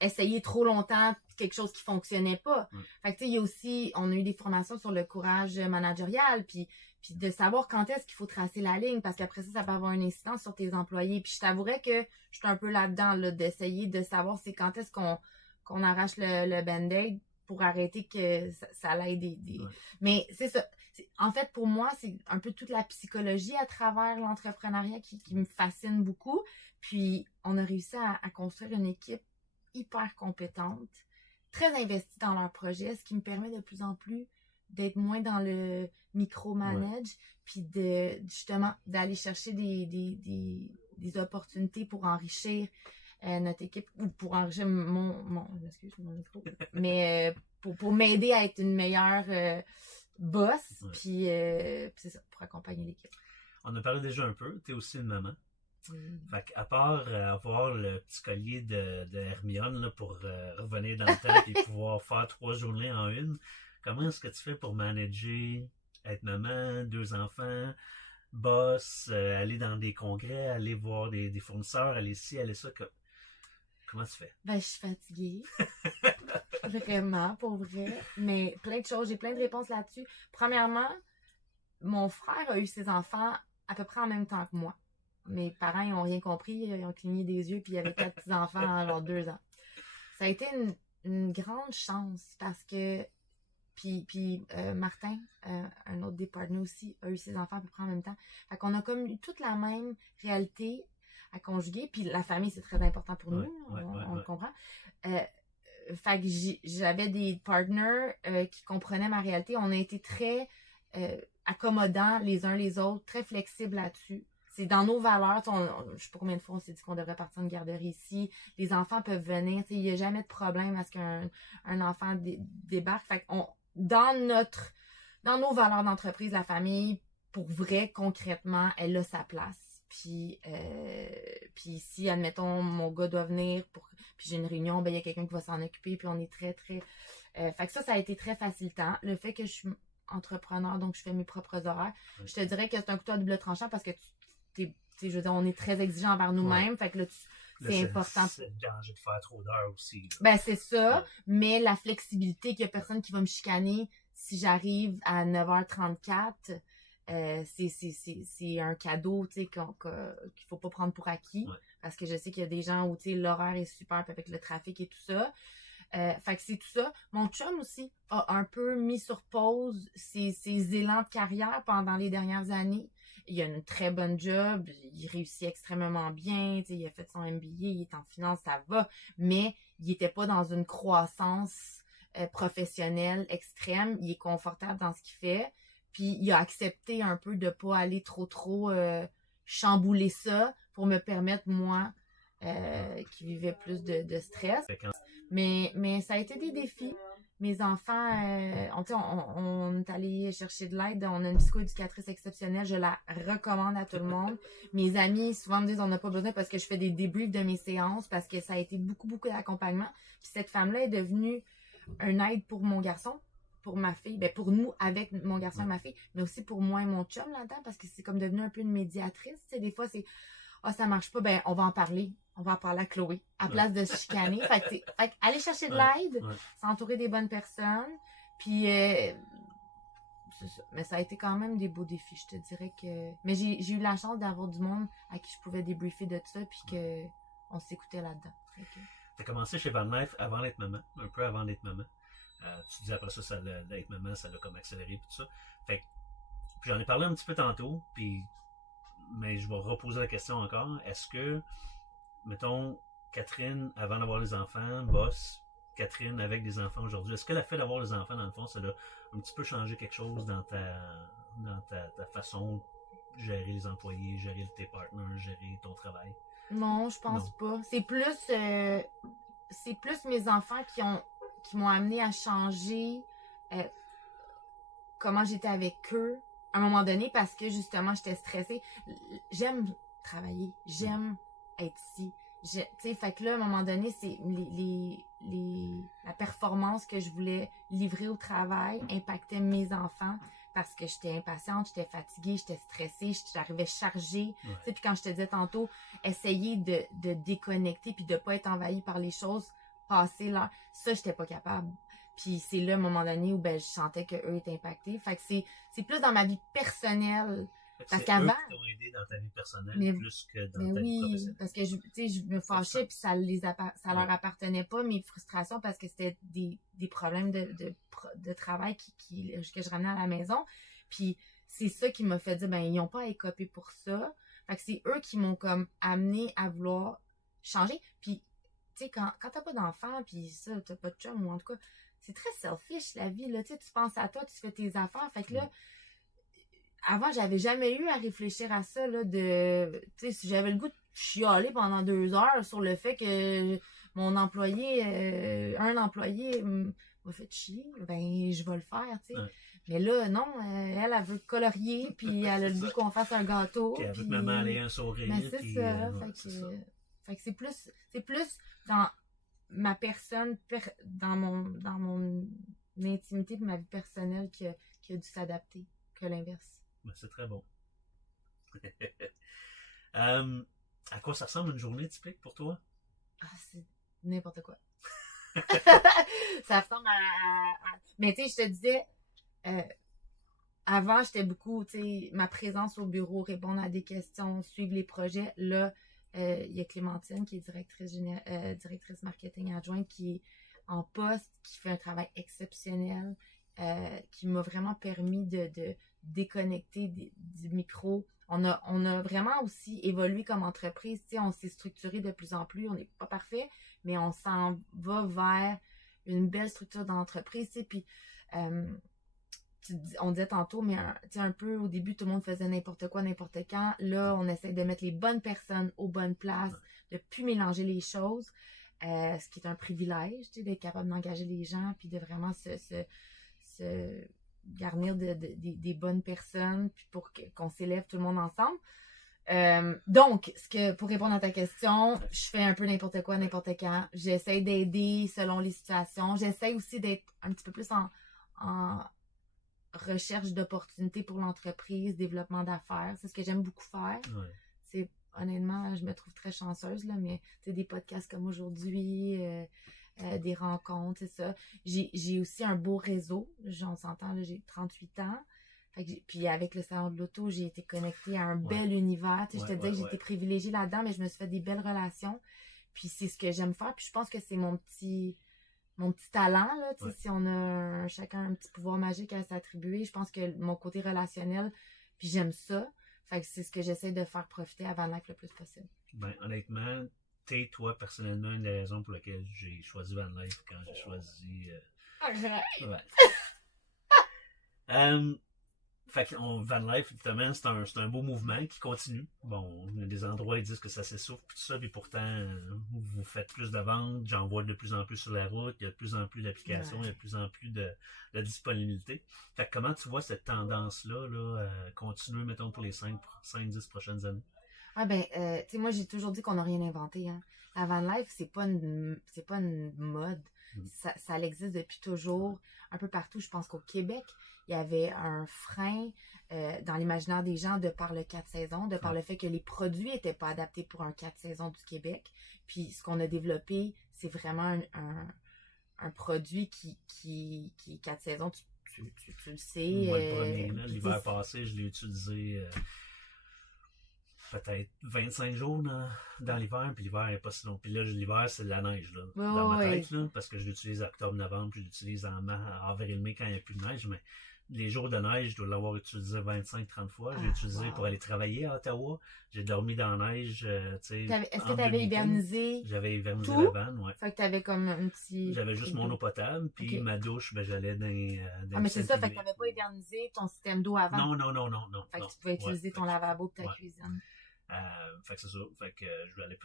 essayé trop longtemps quelque chose qui fonctionnait pas. Fait que, tu sais, il y a aussi, on a eu des formations sur le courage managérial, puis de savoir quand est-ce qu'il faut tracer la ligne, parce qu'après ça peut avoir une incidence sur tes employés. Puis je t'avouerais que je suis un peu là-dedans, là, d'essayer de savoir c'est quand est-ce qu'on arrache le band-aid pour arrêter que ça aille des... Mais c'est ça. En fait, pour moi, c'est un peu toute la psychologie à travers l'entrepreneuriat qui me fascine beaucoup. Puis, on a réussi à construire une équipe hyper compétente, très investie dans leur projet, ce qui me permet de plus en plus d'être moins dans le micromanage, puis justement d'aller chercher des opportunités pour enrichir notre équipe, ou pour enrichir mon micro, mais pour m'aider à être une meilleure boss, puis c'est ça, pour accompagner l'équipe. On a parlé déjà un peu, tu es aussi une maman. Fait qu'à part avoir le petit collier de Hermione là, pour revenir dans le temps et pouvoir faire 3 journées en une, comment est-ce que tu fais pour manager, être maman, 2 enfants, boss, aller dans des congrès, aller voir des fournisseurs, aller ci, aller ça? Comment tu fais? Ben, je suis fatiguée. Vraiment, pour vrai. Mais plein de choses, j'ai plein de réponses là-dessus. Premièrement, mon frère a eu ses enfants à peu près en même temps que moi. Mes parents, ils n'ont rien compris, ils ont cligné des yeux, puis il y avait 4 petits-enfants à leurs 2 ans. Ça a été une grande chance parce que. Puis Martin, un autre des partenaires aussi, a eu ses enfants à peu près en même temps. Fait qu'on a comme eu toute la même réalité à conjuguer. Puis la famille, c'est très important pour nous, on le comprend. Fait que j'avais des partners qui comprenaient ma réalité. On a été très accommodants les uns les autres, très flexibles là-dessus. C'est dans nos valeurs. Je sais pas combien de fois on s'est dit qu'on devrait partir d'une garderie ici. Les enfants peuvent venir. Il n'y a jamais de problème à ce qu'un enfant débarque. Fait qu'on, dans nos valeurs d'entreprise, la famille, pour vrai, concrètement, elle a sa place. Puis si, admettons, mon gars doit venir, puis j'ai une réunion, ben il y a quelqu'un qui va s'en occuper, puis on est très, très... fait que ça a été très facilitant. Le fait que je suis entrepreneur, donc je fais mes propres horaires, je te dirais que c'est un couteau à double tranchant parce que je veux dire, on est très exigeant envers nous-mêmes, fait que là, c'est important. C'est le danger de faire trop d'heures aussi. Là. Ben, c'est ça, mais la flexibilité qu'il y a personne qui va me chicaner si j'arrive à 9h34, c'est un cadeau, tu sais, qu'il faut pas prendre pour acquis, parce que je sais qu'il y a des gens où, tu sais, l'horaire est super, puis avec le trafic et tout ça. Fait que c'est tout ça. Mon chum aussi a un peu mis sur pause ses élans de carrière pendant les dernières années. Il a une très bonne job, il réussit extrêmement bien, il a fait son MBA, il est en finance, ça va, mais il était pas dans une croissance professionnelle extrême, il est confortable dans ce qu'il fait, puis il a accepté un peu de pas aller trop chambouler ça pour me permettre, moi, qui vivait plus de stress. Mais ça a été des défis. Mes enfants, on est allé chercher de l'aide. On a une psychoéducatrice exceptionnelle. Je la recommande à tout le monde. Mes amis souvent me disent on n'a pas besoin parce que je fais des débriefs de mes séances parce que ça a été beaucoup d'accompagnement. Puis cette femme-là est devenue un aide pour mon garçon, pour ma fille, ben pour nous avec mon garçon et ma fille, mais aussi pour moi et mon chum là-dedans parce que c'est comme devenu un peu une médiatrice. Tu sais, des fois c'est ça marche pas, ben on va en parler. On va en parler à Chloé, à place de se chicaner. Fait que aller chercher de l'aide, s'entourer des bonnes personnes, puis c'est ça. Mais ça a été quand même des beaux défis, je te dirais que... Mais j'ai eu la chance d'avoir du monde à qui je pouvais débriefer de ça, puis qu'on s'écoutait là-dedans. T'as commencé chez Van Life avant d'être maman, un peu avant d'être maman. Tu dis après ça d'être maman, ça l'a comme accéléré, tout ça. Fait que j'en ai parlé un petit peu tantôt, mais je vais reposer la question encore. Est-ce que mettons, Catherine, avant d'avoir les enfants, boss, Catherine avec des enfants aujourd'hui, est-ce que le fait d'avoir les enfants, dans le fond, ça a un petit peu changé quelque chose dans ta façon de gérer les employés, gérer tes partenaires, gérer ton travail? Non, je pense pas. C'est plus mes enfants qui m'ont amené à changer comment j'étais avec eux à un moment donné parce que justement, j'étais stressée. J'aime travailler, j'aime être ici. Tu sais, fait que là, à un moment donné, c'est la performance que je voulais livrer au travail impactait mes enfants parce que j'étais impatiente, j'étais fatiguée, j'étais stressée, j'arrivais chargée. Tu sais, puis quand je te disais tantôt, essayer de déconnecter puis de pas être envahie par les choses, passer là, ça, j'étais pas capable. Puis c'est là, à un moment donné, où je sentais qu'eux étaient impactés. Fait que c'est plus dans ma vie personnelle. Parce qu'avant. Eux qui t'ont aidé dans ta vie personnelle plus que dans ta vie professionnelle. Parce que je me fâchais puis ça leur appartenait pas, mes frustrations, parce que c'était des problèmes de travail que je ramenais à la maison. Puis c'est ça qui m'a fait dire, ils n'ont pas à écoper pour ça. Fait que c'est eux qui m'ont comme amené à vouloir changer. Puis, tu sais, quand t'as pas d'enfant, puis ça, t'as pas de chum, ou en tout cas, c'est très selfish la vie, là. Tu sais, tu penses à toi, tu fais tes affaires. Fait que là, avant, j'avais jamais eu à réfléchir à ça, là, tu sais, si j'avais le goût de chialer pendant 2 heures sur le fait que mon employé, un employé m'a fait chier, je vais le faire, tu sais. Mais là, non, elle veut colorier, puis elle a le goût qu'on fasse un gâteau. Puis elle veut puis... que maman ait un sourire. Mais c'est puis, ça. ouais, Fait que c'est plus dans ma personne, dans mon intimité de ma vie personnelle qui a dû s'adapter que l'inverse. Ben, c'est très bon. À quoi ça ressemble une journée typique pour toi? Ah, c'est n'importe quoi. Ça ressemble Mais tu sais, je te disais, avant, j'étais beaucoup, tu sais, ma présence au bureau, répondre à des questions, suivre les projets. Là, il y a Clémentine qui est directrice marketing adjointe, qui est en poste, qui fait un travail exceptionnel, qui m'a vraiment permis de déconnecter du micro. On a vraiment aussi évolué comme entreprise. Tu sais, on s'est structuré de plus en plus. On n'est pas parfait, mais on s'en va vers une belle structure d'entreprise. Tu sais, puis on disait tantôt, mais un peu au début, tout le monde faisait n'importe quoi, n'importe quand. Là, on essaie de mettre les bonnes personnes aux bonnes places, de ne plus mélanger les choses, ce qui est un privilège, tu sais, d'être capable d'engager les gens, puis de vraiment se garnir des bonnes personnes, puis pour qu'on s'élève tout le monde ensemble. Donc, pour répondre à ta question, je fais un peu n'importe quoi, n'importe quand. J'essaie d'aider selon les situations. J'essaie aussi d'être un petit peu plus en recherche d'opportunités pour l'entreprise, développement d'affaires. C'est ce que j'aime beaucoup faire. Ouais. C'est, honnêtement, je me trouve très chanceuse, là, mais tu sais, des podcasts comme aujourd'hui, des rencontres, c'est ça. J'ai aussi un beau réseau. On s'entend, là, j'ai 38 ans. Puis avec le salon de l'auto, j'ai été connectée à un bel univers. Tu sais, je te disais que j'ai été privilégiée là-dedans, mais je me suis fait des belles relations. Puis c'est ce que j'aime faire. Puis je pense que c'est mon petit talent, là, tu sais, si on a chacun un petit pouvoir magique à s'attribuer, je pense que mon côté relationnel, puis j'aime ça. Fait que c'est ce que j'essaie de faire profiter à Van Life le plus possible. Ben, honnêtement, t'es, toi, personnellement, une des raisons pour lesquelles j'ai choisi Van Life quand j'ai choisi... Ouais. Fait que Van Life, évidemment, c'est un beau mouvement qui continue. Bon, il y a des endroits, ils disent que ça s'essouffle, puis tout ça, puis pourtant, vous faites plus de ventes, j'en vois de plus en plus sur la route, il y a de plus en plus d'applications, il y a de plus en plus de disponibilité. Fait que comment tu vois cette tendance-là continuer, mettons, pour les 5-10 prochaines années? Ah ben, tu sais, moi, j'ai toujours dit qu'on n'a rien inventé, hein. La Van Life, c'est pas une mode. Ça existe depuis toujours, un peu partout. Je pense qu'au Québec, il y avait un frein dans l'imaginaire des gens de par le 4 saisons, de par le fait que les produits n'étaient pas adaptés pour un 4 saisons du Québec. Puis ce qu'on a développé, c'est vraiment un produit qui 4 saisons, tu le sais. Moi, le premier, là, l'hiver passé, je l'ai utilisé peut-être 25 jours dans l'hiver, puis l'hiver n'est pas si long. Puis là, l'hiver, c'est de la neige, là, dans ma tête, là, parce que je l'utilise en octobre-novembre, puis je l'utilise en avril-mai quand il n'y a plus de neige, mais les jours de neige, je dois l'avoir utilisé 25-30 fois. J'ai utilisé pour aller travailler à Ottawa. J'ai dormi dans la neige, tu sais. Est-ce que tu avais hivernisé? J'avais hivernisé tout? la vanne, ouais. Fait que tu avais comme un petit... J'avais juste mon eau potable, puis ma douche, ben j'allais dans mais c'est ça, fait que tu n'avais pas hivernisé ton système d'eau avant. Non. Fait que tu pouvais utiliser ton lavabo pour ta cuisine. Fait que c'est ça. Fait que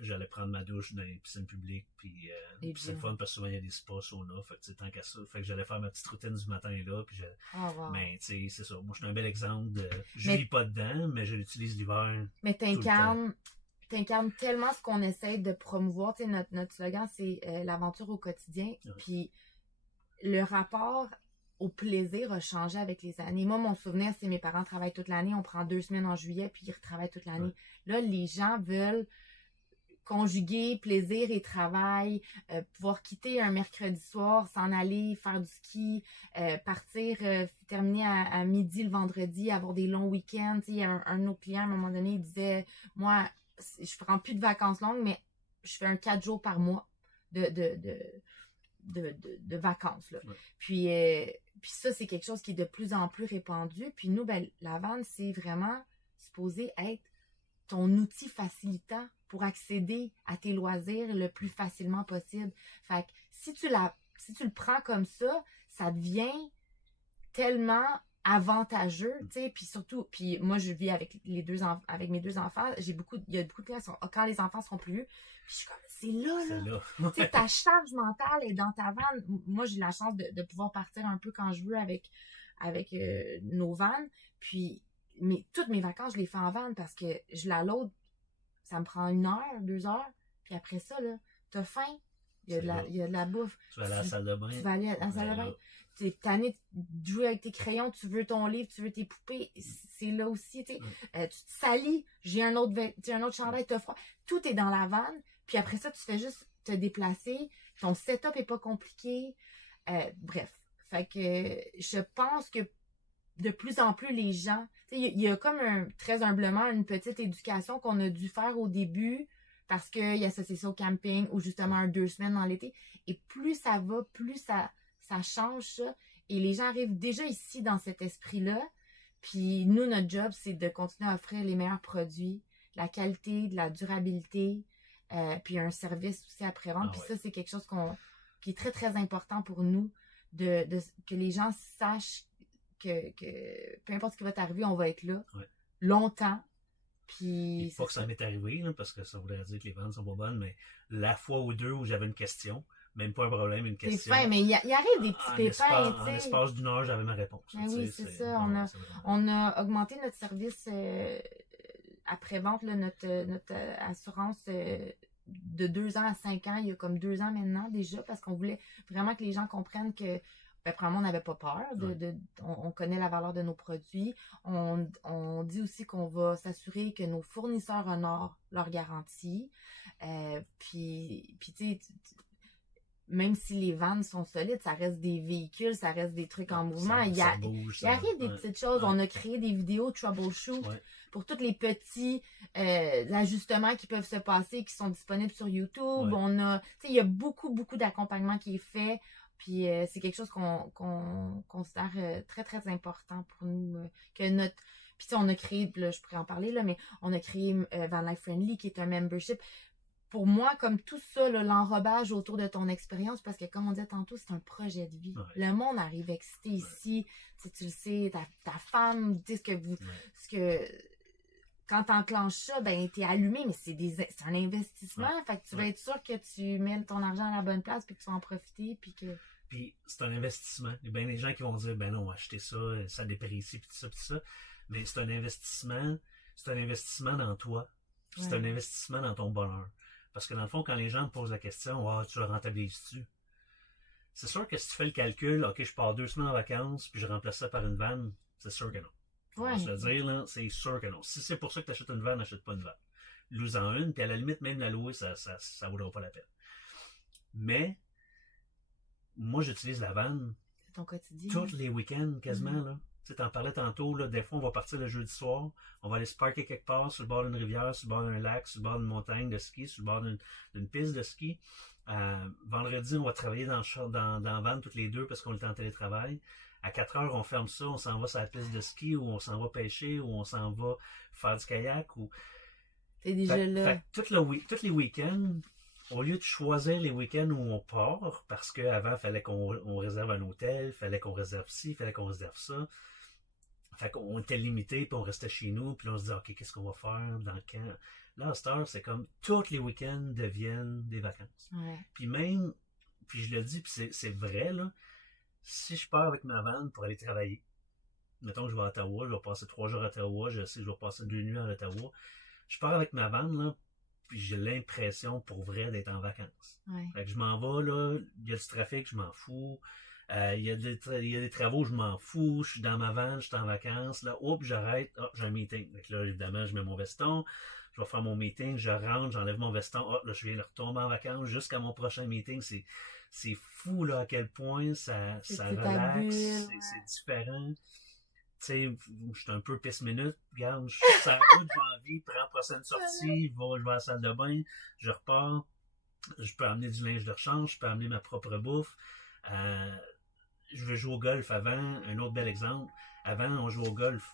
j'allais prendre ma douche dans les piscines publiques. Puis c'est le fun parce que souvent il y a des spas sauna. Fait que tant qu'à ça. Fait que j'allais faire ma petite routine du matin là. Puis mais tu sais, c'est ça. Moi, je suis un bel exemple de. Je vis pas dedans, mais je l'utilise l'hiver. Mais t'incarnes tellement ce qu'on essaie de promouvoir. Tu sais, notre slogan, c'est l'aventure au quotidien. Puis le rapport au plaisir a changé avec les années. Moi, mon souvenir, c'est mes parents travaillent toute l'année. On prend 2 semaines en juillet, puis ils retravaillent toute l'année. Là, les gens veulent conjuguer plaisir et travail, pouvoir quitter un mercredi soir, s'en aller faire du ski, partir, terminer à midi le vendredi, avoir des longs week-ends. Tu sais, il y a un autre client, à un moment donné, il disait, moi, je prends plus de vacances longues, mais je fais un 4 jours par mois de vacances. Là. Puis ça, c'est quelque chose qui est de plus en plus répandu. Puis nous, ben, la vanne, c'est vraiment supposé être ton outil facilitant pour accéder à tes loisirs le plus facilement possible. Fait que si tu le prends comme ça, ça devient tellement avantageux, tu sais, puis surtout, puis moi je vis avec mes 2 enfants, il y a beaucoup de gens quand les enfants seront plus vieux, puis je suis comme c'est là. Tu sais, ta charge mentale est dans ta vanne. Moi j'ai la chance de pouvoir partir un peu quand je veux avec avec nos vannes. Puis, toutes mes vacances, je les fais en van parce que je la load, ça me prend 1 heure, 2 heures. Puis après ça, là, t'as faim, il y a de la bouffe. Tu vas aller à la salle de bain. Tu vas aller à la salle de bain. Tu es tanné de jouer avec tes crayons, tu veux ton livre, tu veux tes poupées. C'est là aussi, tu sais. Tu te salis, j'ai un autre chandail, t'as froid. Tout est dans la vanne. Puis après ça, tu fais juste te déplacer. Ton setup est pas compliqué. Bref. Fait que je pense que de plus en plus les gens, il y a comme très humblement une petite éducation qu'on a dû faire au début parce qu'il associe ça au camping ou justement 2 semaines dans l'été. Et plus ça va, plus ça change ça. Et les gens arrivent déjà ici dans cet esprit-là. Puis nous, notre job, c'est de continuer à offrir les meilleurs produits, la qualité, de la durabilité, puis un service aussi après-vente. Puis ça, c'est quelque chose qui est très, très important pour nous, que les gens sachent que peu importe ce qui va t'arriver, on va être là longtemps. Puis pas que ça m'est arrivé, là, parce que ça voudrait dire que les ventes sont pas bonnes, mais la fois ou 2 où j'avais une question, même pas un problème, une question. C'est fin, mais il arrive des petits pépins. En l'espace d'1 heure, j'avais ma réponse. Oui, c'est ça. On a augmenté notre service après-vente, notre assurance de 2 ans à 5 ans, il y a comme 2 ans maintenant déjà, parce qu'on voulait vraiment que les gens comprennent que premièrement, on n'avait pas peur. On connaît la valeur de nos produits. On dit aussi qu'on va s'assurer que nos fournisseurs honorent leur garantie. Puis tu sais, même si les vannes sont solides, ça reste des véhicules, ça reste des trucs en mouvement. Il arrive des petites choses. On a créé des vidéos troubleshoot pour tous les petits ajustements qui peuvent se passer, qui sont disponibles sur YouTube. Il y a beaucoup, beaucoup d'accompagnement qui est fait. Puis c'est quelque chose qu'on considère très, très important pour nous. Puis on a créé, là, je pourrais en parler, là, mais on a créé Van Life Friendly, qui est un membership. Pour moi, comme tout ça, là, l'enrobage autour de ton expérience, parce que comme on disait tantôt, c'est un projet de vie. Le monde arrive excité ici. Tu le sais, ta femme, dit quand t'enclenches ça, ben t'es allumé, mais c'est un investissement. Fait que tu vas être sûr que tu mets ton argent à la bonne place, puis que tu vas en profiter, puis que... Puis c'est un investissement. Il y a bien des gens qui vont dire, ben non, acheter ça, ça déprécie, puis tout ça. Mais c'est un investissement dans toi. C'est un investissement dans ton bonheur. Parce que dans le fond, quand les gens me posent la question, tu le rentabilises-tu? C'est sûr que si tu fais le calcul, OK, je pars 2 semaines en vacances, puis je remplace ça par une vanne, c'est sûr que non. On va se le dire, là, c'est sûr que non. Si c'est pour ça que tu achètes une vanne, n'achète pas une vanne. Loue-en une, puis à la limite, même la louer, ça vaudra pas la peine. Mais, moi, j'utilise la vanne c'est ton quotidien. Tous les week-ends, quasiment, là. Tu t'en parlais tantôt, là, des fois, on va partir le jeudi soir, on va aller se parker quelque part, sur le bord d'une rivière, sur le bord d'un lac, sur le bord d'une montagne de ski, sur le bord d'une piste de ski. Vendredi, on va travailler dans la van toutes les deux parce qu'on est en télétravail. À 4 heures, on ferme ça, on s'en va sur la piste de ski, ou on s'en va pêcher, ou on s'en va faire du kayak. T'es déjà là. Tous les week-ends, au lieu de choisir les week-ends où on part, parce qu'avant, il fallait qu'on réserve un hôtel, il fallait qu'on réserve ci, il fallait qu'on réserve ça. Fait qu'on était limité, puis on restait chez nous, puis là, on se disait, OK, qu'est-ce qu'on va faire, dans quand? Là, à cette heure, c'est comme tous les week-ends deviennent des vacances. Puis je le dis, puis c'est vrai, là, si je pars avec ma vanne pour aller travailler, mettons que je vais à Ottawa, je vais passer 3 jours à Ottawa, je sais que je vais passer 2 nuits à Ottawa, je pars avec ma vanne, là, puis j'ai l'impression, pour vrai, d'être en vacances. Fait que je m'en vais, là, il y a du trafic, je m'en fous. Il y a des travaux, je m'en fous. Je suis dans ma vanne, je suis en vacances. Là, j'arrête. J'ai un meeting. Donc là, évidemment, je mets mon veston. Je vais faire mon meeting. Je rentre, j'enlève mon veston. Là, je viens de retomber en vacances jusqu'à mon prochain meeting. C'est fou, là, à quel point ça relaxe. C'est différent. Tu sais, je suis un peu pisse-minute. Regarde, je suis sur la route, j'ai envie, prends la prochaine sortie, je vais à la salle de bain, je repars. Je peux amener du linge de rechange, je peux amener ma propre bouffe. Je veux jouer au golf avant, un autre bel exemple. Avant, on joue au golf,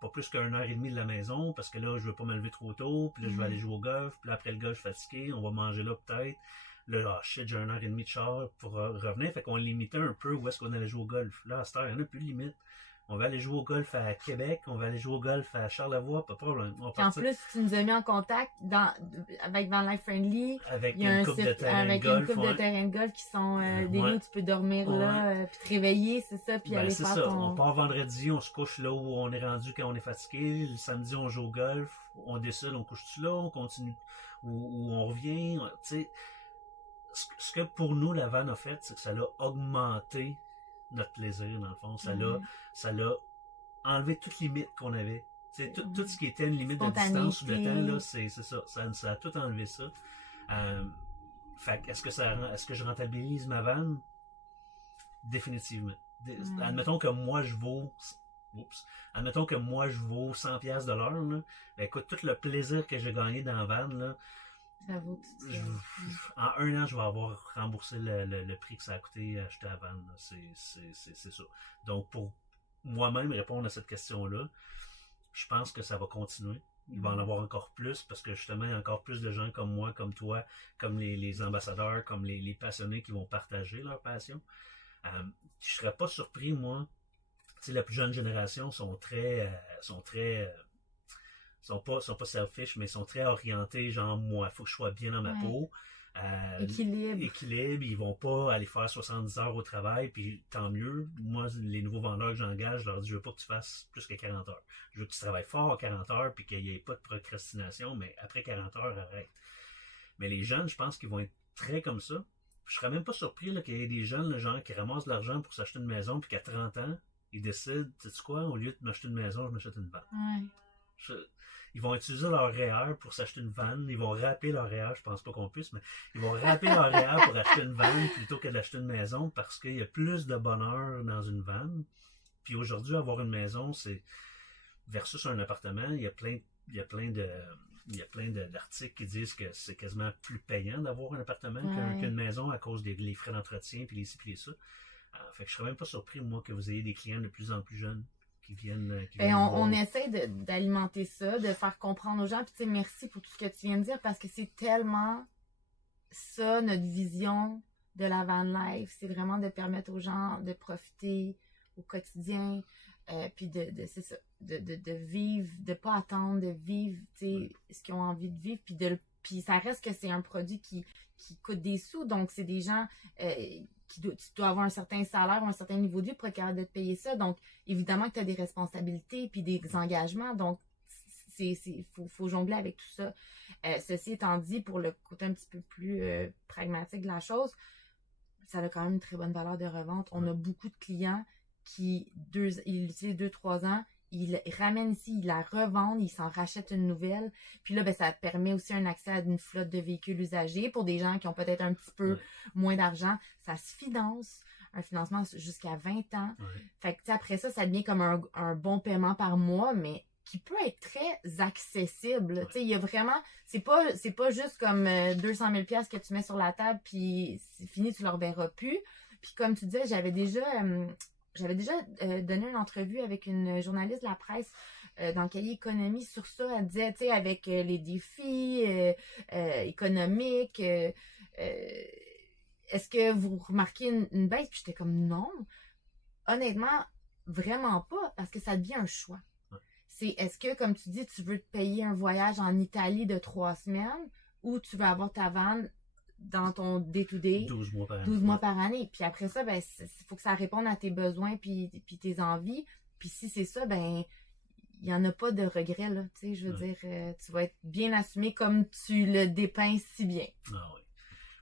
pas plus qu'1 heure et demie de la maison, parce que là, je veux pas me lever trop tôt, puis là, je vais aller jouer au golf, puis là, après le golf, fatigué, on va manger là peut-être. Là, j'ai 1 heure et demie de char pour revenir, fait qu'on limitait un peu où est-ce qu'on allait jouer au golf. Là, à cette heure, il n'y en a plus de limite. On va aller jouer au golf à Québec, on va aller jouer au golf à Charlevoix, pas de problème. On va Puis en partir plus, tu nous as mis en contact avec Van Life Friendly. avec Il y a une un coupe de site terrain de avec une golf. coupe de Ouais. terrain de golf qui sont des Ouais. lieux où tu peux dormir là, puis te réveiller, c'est ça, puis Ben, aller c'est faire ça. ton... On part vendredi, on se couche là où on est rendu quand on est fatigué. Le samedi, on joue au golf. On décide, on couche-tu là, on continue ou on revient. Tu sais, ce que pour nous, la vanne a fait, c'est que ça l'a augmenté notre plaisir, dans le fond. Ça l'a enlevé toute limite qu'on avait. Tu sais, tout ce qui était une limite de distance ou de temps, là, c'est ça. Ça a tout enlevé ça. Fait que est-ce que je rentabilise ma vanne? Définitivement. Admettons que moi je vaux 100$ de l'heure, là. Ben écoute, tout le plaisir que j'ai gagné dans la van, là, Ça vaut tout ça. en 1 an, je vais avoir remboursé le prix que ça a coûté acheter la van, là. C'est ça. Donc pour moi-même répondre à cette question-là, je pense que ça va continuer. Il va en avoir encore plus parce que justement, il y a encore plus de gens comme moi, comme toi, comme les ambassadeurs, comme les passionnés qui vont partager leur passion. Je serais pas surpris, moi. Tu sais, la plus jeune génération sont pas selfish, mais sont très orientés, genre, moi, il faut que je sois bien dans ma peau. Équilibre, ils vont pas aller faire 70 heures au travail, puis tant mieux. Moi, les nouveaux vendeurs que j'engage, je leur dis, je veux pas que tu fasses plus que 40 heures. Je veux que tu travailles fort à 40 heures, puis qu'il n'y ait pas de procrastination, mais après 40 heures, arrête. Mais les jeunes, je pense qu'ils vont être très comme ça. Je serais même pas surpris là, qu'il y ait des jeunes, là, genre, qui ramassent de l'argent pour s'acheter une maison, puis qu'à 30 ans, ils décident, tu sais quoi, au lieu de m'acheter une maison, je m'achète une vanne. Ouais. Ils vont utiliser leur REER pour s'acheter une vanne. Ils vont rapper leur REER, je pense pas qu'on puisse, mais ils vont rapper leur REER pour acheter une vanne plutôt que d'acheter une maison parce qu'il y a plus de bonheur dans une vanne. Puis aujourd'hui, avoir une maison, c'est versus un appartement, il y a plein d'articles qui disent que c'est quasiment plus payant d'avoir un appartement qu'une maison à cause des frais d'entretien puis les ci puis les ça. Fait que je serais même pas surpris, moi, que vous ayez des clients de plus en plus jeunes qui viennent on essaie d'alimenter ça, de faire comprendre aux gens. Puis tu sais, merci pour tout ce que tu viens de dire parce que c'est tellement ça, notre vision de la van life. C'est vraiment de permettre aux gens de profiter au quotidien, puis c'est ça, de vivre, de pas attendre, de vivre, tu sais, ce qu'ils ont envie de vivre, puis ça reste que c'est un produit qui coûte des sous, donc c'est des gens tu dois avoir un certain salaire ou un certain niveau de vie pour être capable de te payer ça, donc évidemment que tu as des responsabilités puis des engagements, donc faut jongler avec tout ça. Ceci étant dit, pour le côté un petit peu plus pragmatique de la chose, ça a quand même une très bonne valeur de revente. On a beaucoup de clients qui, ils l'utilisent 2-3 ans, ils ramènent ici, ils la revendent, ils s'en rachètent une nouvelle. Puis là, ben, ça permet aussi un accès à une flotte de véhicules usagés pour des gens qui ont peut-être un petit peu moins d'argent. Ça se finance, un financement jusqu'à 20 ans. Fait que après ça, ça devient comme un bon paiement par mois, mais qui peut être très accessible. Tu sais, il y a vraiment, c'est pas juste comme 200 000 $ que tu mets sur la table puis c'est fini, tu le reverras plus. Puis comme tu disais, j'avais déjà donné une entrevue avec une journaliste de la presse dans le cahier économie sur ça. Elle disait, tu sais, avec les défis économiques, est-ce que vous remarquez une baisse? Puis j'étais comme non. Honnêtement, vraiment pas, parce que ça devient un choix. C'est est-ce que, comme tu dis, tu veux te payer un voyage en Italie de 3 semaines ou tu veux avoir ta vanne dans ton day-to-day 12 mois par année. Puis après ça, ben, faut que ça réponde à tes besoins puis tes envies. Puis si c'est ça, ben, il n'y en a pas de regret, là. Tu sais, je veux dire, tu vas être bien assumé comme tu le dépeins si bien. Ah oui.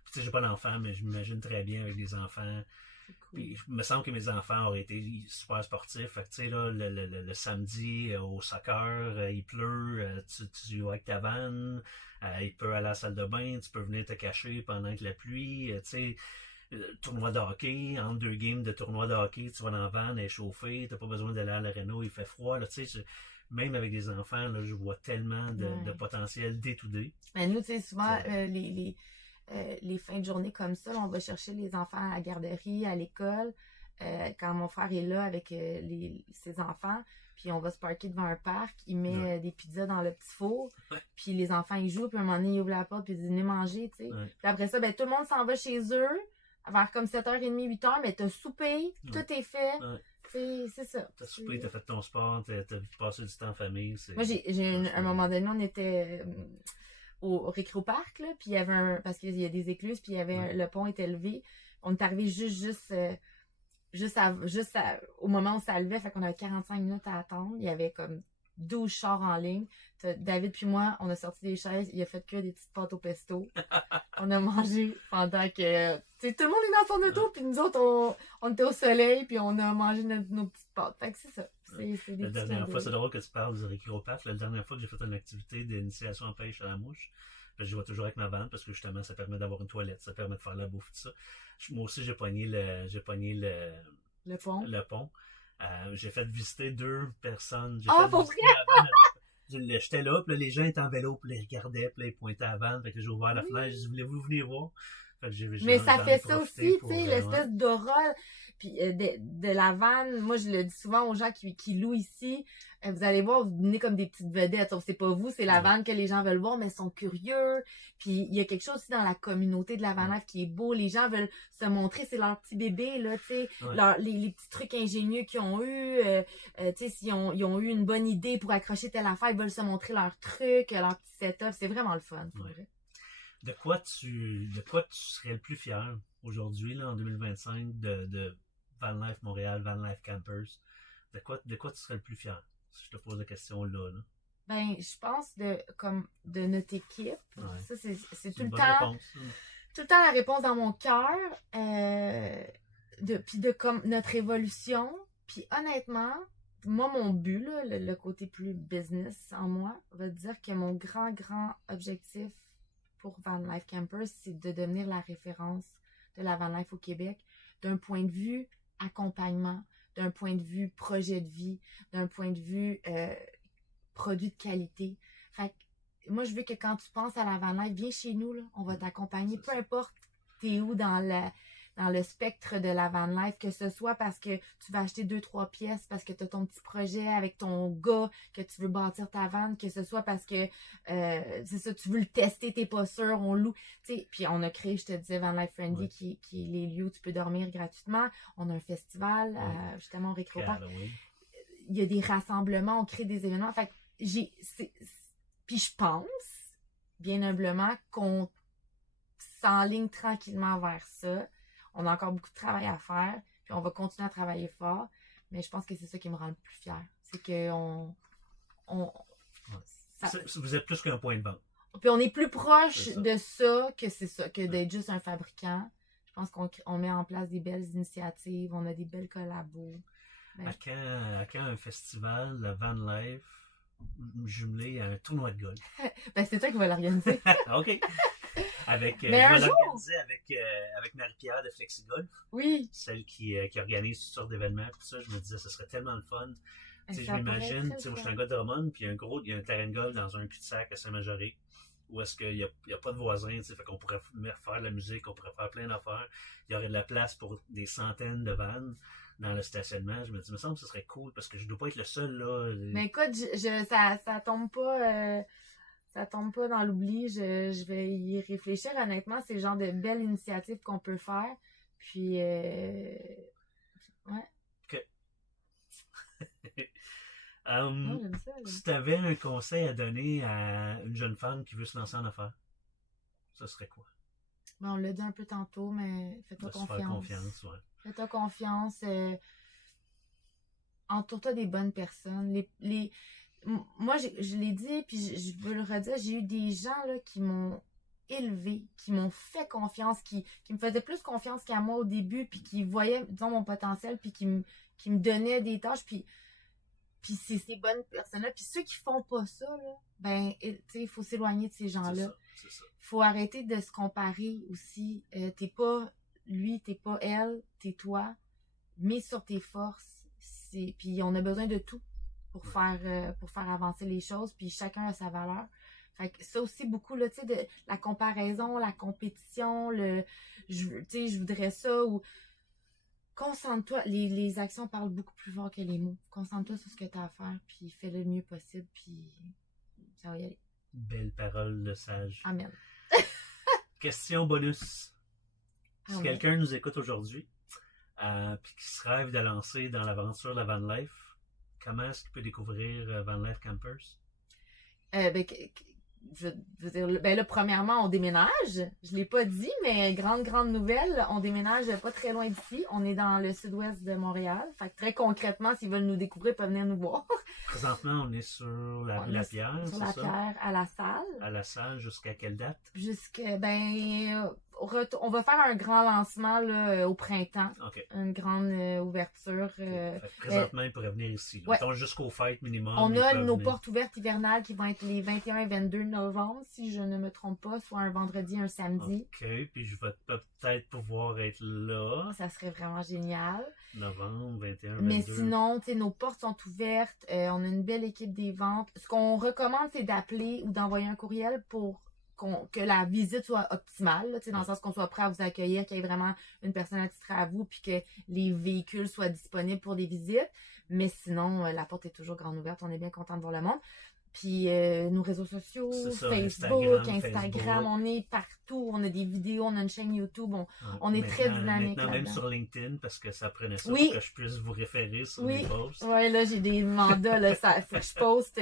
Puis tu sais, j'ai pas d'enfants, mais je m'imagine très bien avec des enfants. Cool. Puis il me semble que mes enfants auraient été super sportifs. Fait que tu sais, là, le samedi au soccer, il pleut, tu joues avec ta vanne, il peut aller à la salle de bain, tu peux venir te cacher pendant que la pluie, tu sais, tournoi de hockey, entre 2 games de tournoi de hockey, tu vas dans la vanne, elle est chauffée, t'as pas besoin d'aller à l'aréna, il fait froid, là, tu sais, même avec des enfants, là, je vois tellement de potentiel day-to-day. Mais nous, tu sais, souvent, les fins de journée comme ça, là, on va chercher les enfants à la garderie, à l'école, quand mon frère est là avec ses enfants, puis on va se parquer devant un parc, il met des pizzas dans le petit four, puis les enfants ils jouent, puis à un moment donné, ils ouvrent la porte, puis ils disent « venez manger », tu sais. Puis après ça, ben tout le monde s'en va chez eux, vers comme 7h30, 8h, mais t'as soupé, tout est fait. c'est ça. T'as soupé, t'as fait ton sport, t'as passé du temps en famille. Moi, à un moment donné, on était au récréoparc, là, puis il y avait parce qu'il y a des écluses, puis il y avait le pont était levé. On est arrivé au moment où ça levait, fait qu'on avait 45 minutes à attendre. Il y avait comme 12 chars en ligne. David puis moi, on a sorti des chaises, il a fait que des petites pâtes au pesto. On a mangé pendant que... tout le monde est dans son auto, puis nous autres, on était au soleil, puis on a mangé nos petites pâtes. Fait que c'est ça. La dernière fois, c'est drôle que tu parles du récréoparc. La dernière fois que j'ai fait une activité d'initiation en pêche à la mouche, je vais toujours avec ma vanne parce que justement, ça permet d'avoir une toilette, ça permet de faire la bouffe, tout ça. Moi aussi, j'ai pogné le pont. J'ai fait visiter 2 personnes. Pour vrai? J'étais là, puis là, les gens étaient en vélo, puis ils regardaient, puis là, ils pointaient à la vanne. Fait que j'ai ouvert la fenêtre, j'ai dit, voulez-vous venir voir? Fait que mais ça fait ça aussi, tu sais, l'espèce d'aura puis de la vanne. Moi, je le dis souvent aux gens qui louent ici. Vous allez voir, vous venez comme des petites vedettes. Sauf que c'est pas vous, c'est la vanne que les gens veulent voir, mais ils sont curieux. Puis il y a quelque chose aussi dans la communauté de la Van Life qui est beau. Les gens veulent se montrer, c'est leur petit bébé, là, tu sais, les petits trucs ingénieux qu'ils ont eu. Tu sais, s'ils ont eu une bonne idée pour accrocher telle affaire, ils veulent se montrer leur truc, leur petit setup. C'est vraiment le fun, pour vrai. De quoi tu serais le plus fier aujourd'hui, là, en 2025, de Van Life Montréal, Van Life Campers? De quoi tu serais le plus fier? Si je te pose la question là. Ben, je pense de notre équipe. Ouais. Ça, c'est tout une le bonne temps. Réponse. Tout le temps la réponse dans mon cœur. Puis de comme notre évolution. Puis honnêtement, moi, mon but, là, le côté plus business en moi, va dire que mon grand objectif pour Van Life Campers, c'est de devenir la référence de la Van Life au Québec d'un point de vue accompagnement, d'un point de vue projet de vie, d'un point de vue produit de qualité. Fait que moi, je veux que quand tu penses à la Van Life, viens chez nous, là, on va t'accompagner, peu importe t'es où dans le spectre de la Van Life, que ce soit parce que tu vas acheter 2-3 pièces, parce que tu as ton petit projet avec ton gars, que tu veux bâtir ta van, que ce soit parce que c'est ça, tu veux le tester, t'es pas sûr, on loue. T'sais, puis on a créé, je te disais, Van Life Friendly, qui est les lieux où tu peux dormir gratuitement. On a un festival, justement, au Récréoparc. Il y a des rassemblements, on crée des événements. Fait que puis je pense, bien humblement, qu'on s'enligne tranquillement vers ça. On a encore beaucoup de travail à faire, puis on va continuer à travailler fort, mais je pense que c'est ça qui me rend le plus fier. C'est que vous êtes plus qu'un point de vente. Puis on est plus proche de ça que d'être juste un fabricant. Je pense qu'on met en place des belles initiatives, on a des belles collabos. À quand un festival, la Van Life, jumelé à un tournoi de golf? Ben c'est toi qui va l'organiser. OK. Je vais l'organiser avec Marie-Pierre de FlexiGolf. Oui. Celle qui organise toutes sortes d'événements. Tout ça, je me disais, ce serait tellement le fun. Je m'imagine, moi je suis un gars de Drummond, puis il y a un terrain de golf dans un cul-de-sac à Saint-Majoré, où est-ce qu'il n'y a pas de voisins, fait qu'on pourrait faire de la musique, on pourrait faire plein d'affaires. Il y aurait de la place pour des centaines de vannes dans le stationnement. Je me dis, il me semble que ce serait cool, parce que je ne dois pas être le seul, là. Mais écoute, ça tombe pas... Ça tombe pas dans l'oubli, je vais y réfléchir. Honnêtement, c'est le genre de belles initiatives qu'on peut faire. Puis, ouais. OK. J'aime ça, si tu avais un conseil à donner à une jeune femme qui veut se lancer en affaires, ce serait quoi? Ben, on l'a dit un peu tantôt, mais fais-toi confiance. Faire confiance, ouais. Fais-toi confiance. Entoure-toi des bonnes personnes. Moi, je l'ai dit, puis je veux le redire, j'ai eu des gens là, qui m'ont élevé, qui m'ont fait confiance, qui me faisaient plus confiance qu'à moi au début, puis qui voyaient, disons, mon potentiel, puis qui me donnaient des tâches, puis c'est ces bonnes personnes-là. Puis ceux qui font pas ça, là, ben, tu sais, il faut s'éloigner de ces gens-là. C'est ça. Il faut arrêter de se comparer aussi. T'es pas lui, t'es pas elle, t'es toi. Mets sur tes forces. Puis on a besoin de tout pour faire avancer les choses, puis chacun a sa valeur. Fait que ça aussi, beaucoup, là, tu sais, de la comparaison, la compétition, je voudrais ça, ou concentre-toi, les actions parlent beaucoup plus fort que les mots. Concentre-toi sur ce que tu as à faire, puis fais le mieux possible, puis ça va y aller. Belle parole de sage. Amen. Question bonus. Si quelqu'un nous écoute aujourd'hui, puis qui se rêve de lancer dans l'aventure de la van life, comment est-ce qu'il peut découvrir Van Life Campers? Je veux dire, ben là, premièrement, on déménage. Je l'ai pas dit, mais grande nouvelle, on déménage pas très loin d'ici. On est dans le sud-ouest de Montréal. Fait que très concrètement, s'ils veulent nous découvrir, ils peuvent venir nous voir. Présentement, on est sur la Pierre, sur c'est la ça? Pierre, à la salle. À la salle, jusqu'à quelle date? On va faire un grand lancement là, au printemps. OK. Une grande ouverture. Fait que présentement, ils pourraient venir ici. Ouais. Mettons jusqu'aux fêtes minimum. On ils a peuvent nos venir. portes ouvertes hivernales qui vont être les 21 et 22 novembre, si je ne me trompe pas, soit un vendredi, un samedi. OK, puis je vais peut-être pouvoir être là. Ça serait vraiment génial. Novembre, 21, 22. Mais sinon, tu sais, nos portes sont ouvertes. On a une belle équipe des ventes. Ce qu'on recommande, c'est d'appeler ou d'envoyer un courriel pour que la visite soit optimale, là, dans le sens qu'on soit prêt à vous accueillir, qu'il y ait vraiment une personne attitrée à vous, puis que les véhicules soient disponibles pour des visites. Mais sinon, la porte est toujours grande ouverte. On est bien content de voir le monde. Puis nos réseaux sociaux, C'est ça, Facebook, Instagram, Facebook. on est partout. On a des vidéos, on a une chaîne YouTube. On est très dynamique Maintenant, même là-dedans. sur LinkedIn, parce que ça prenait ça Oui. pour que je puisse vous référer sur Oui. mes posts. Ouais, là, j'ai des mandats, là, faut que je poste.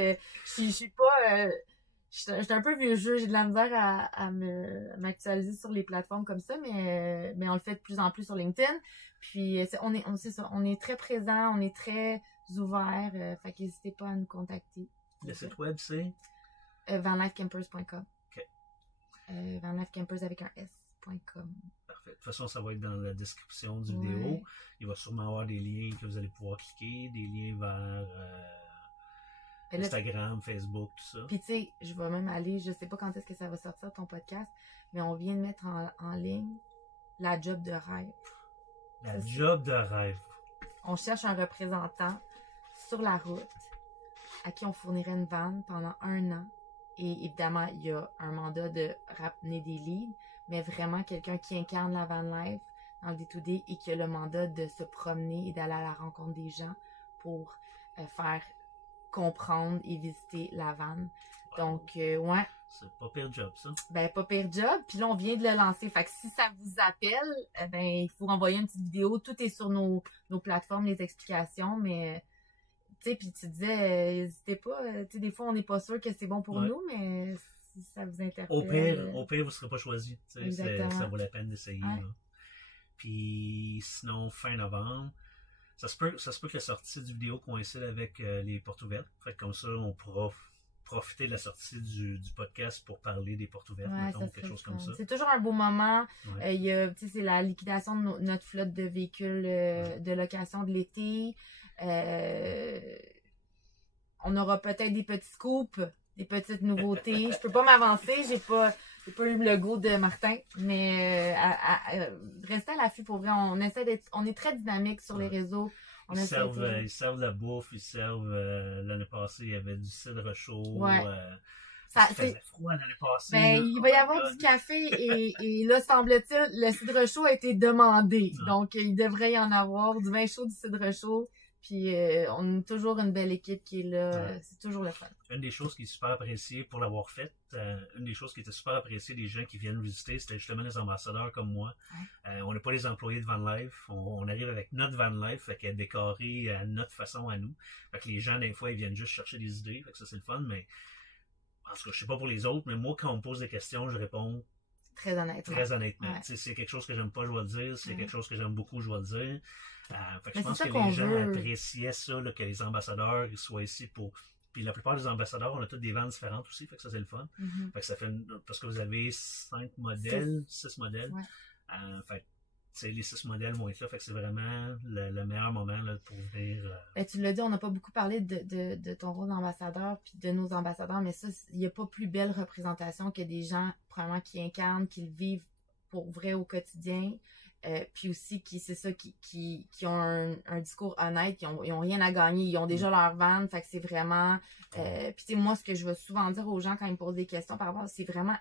Je suis pas. J'étais un peu vieux jeu, j'ai de la misère à m'actualiser sur les plateformes comme ça, mais on le fait de plus en plus sur LinkedIn. Puis on est très présent, on est très ouvert, fait qu'hésitez pas à nous contacter. Le site web, c'est? vanlifecampers.com. OK. Vanlifecampers avec un S.com. Parfait. De toute façon, ça va être dans la description du Ouais. vidéo. Il va sûrement avoir des liens que vous allez pouvoir cliquer, des liens vers Ben là, Instagram, Facebook, tout ça. Puis tu sais, je vais même aller, je sais pas quand est-ce que ça va sortir ton podcast, mais on vient de mettre en ligne la job de rêve. La c'est job de rêve. On cherche un représentant sur la route à qui on fournirait une vanne pendant 1 an. Et évidemment, il y a un mandat de ramener des leads, mais vraiment quelqu'un qui incarne la van life dans le D2D et qui a le mandat de se promener et d'aller à la rencontre des gens pour faire comprendre et visiter la vanne. Wow. Donc, ouais, C'est pas pire job, ça. ben pas pire job. Puis là, on vient de le lancer. Fait que si ça vous appelle, ben il faut envoyer une petite vidéo. Tout est sur nos plateformes, les explications, mais tu sais, puis tu disais, n'hésitez pas. Tu sais, des fois, on n'est pas sûr que c'est bon pour Ouais. nous, mais si ça vous interpelle. Au pire, vous ne serez pas choisi. Tu sais, Exactement. ça vaut la peine d'essayer. Ouais. Là. Puis sinon, fin novembre, ça se peut que la sortie du vidéo coïncide avec les portes ouvertes. Fait que comme ça, on pourra profiter de la sortie du podcast pour parler des portes ouvertes, Ouais, mettons, ça quelque serait chose fun. comme ça. C'est toujours un beau moment. Ouais. C'est la liquidation de notre flotte de véhicules de location de l'été. On aura peut-être des petits scoops, des petites nouveautés. Je peux pas m'avancer, j'ai pas eu le go de Martin, mais restez à l'affût pour vrai. On est très dynamique sur les réseaux. On Ils essaie toujours. servent de la bouffe, ils servent l'année passée, il y avait du cidre chaud. Ouais. Ça faisait froid l'année passée. Ben, là. il va y avoir du café et là, semble-t-il, le cidre chaud a été demandé. Ouais. Donc, il devrait y en avoir du vin chaud, du cidre chaud. Puis, on a toujours une belle équipe qui est là. Ouais. C'est toujours le fun. Une des choses qui est super appréciée pour l'avoir faite, une des choses qui était super appréciée des gens qui viennent visiter, c'était justement les ambassadeurs comme moi. Ouais. On n'est pas les employés de Van Life, on arrive avec notre Van Life, fait qu'elle est décorée à notre façon à nous. Fait que les gens, des fois, ils viennent juste chercher des idées, fait que ça c'est le fun, mais en tout cas, je sais pas pour les autres, mais moi, quand on me pose des questions, je réponds Très honnêtement. très honnêtement. Ouais. Tu sais, c'est quelque chose que j'aime pas, je vais le dire. C'est Ouais. quelque chose que j'aime beaucoup, je vais le dire. Fait que Mais je pense c'est ça que qu'on les gens veut. appréciaient ça, là, que les ambassadeurs ils soient ici pour. Puis la plupart des ambassadeurs, on a toutes des ventes différentes aussi, fait que ça c'est le fun. Mhm. Fait que ça fait parce que vous avez 5 modèles, 6 modèles. Ouais. Fait que, tu sais, les 6 modèles vont être là, fait que c'est vraiment le meilleur moment là, pour venir. Ben, tu l'as dit, on n'a pas beaucoup parlé de ton rôle d'ambassadeur puis de nos ambassadeurs, mais ça, il n'y a pas plus belle représentation que des gens, probablement, qui incarnent, qui le vivent pour vrai au quotidien. Puis aussi, qui ont un discours honnête, ils ont rien à gagner, ils ont déjà leur van, fait que c'est vraiment... puis tu sais, moi, ce que je veux souvent dire aux gens quand ils me posent des questions par rapport, c'est vraiment...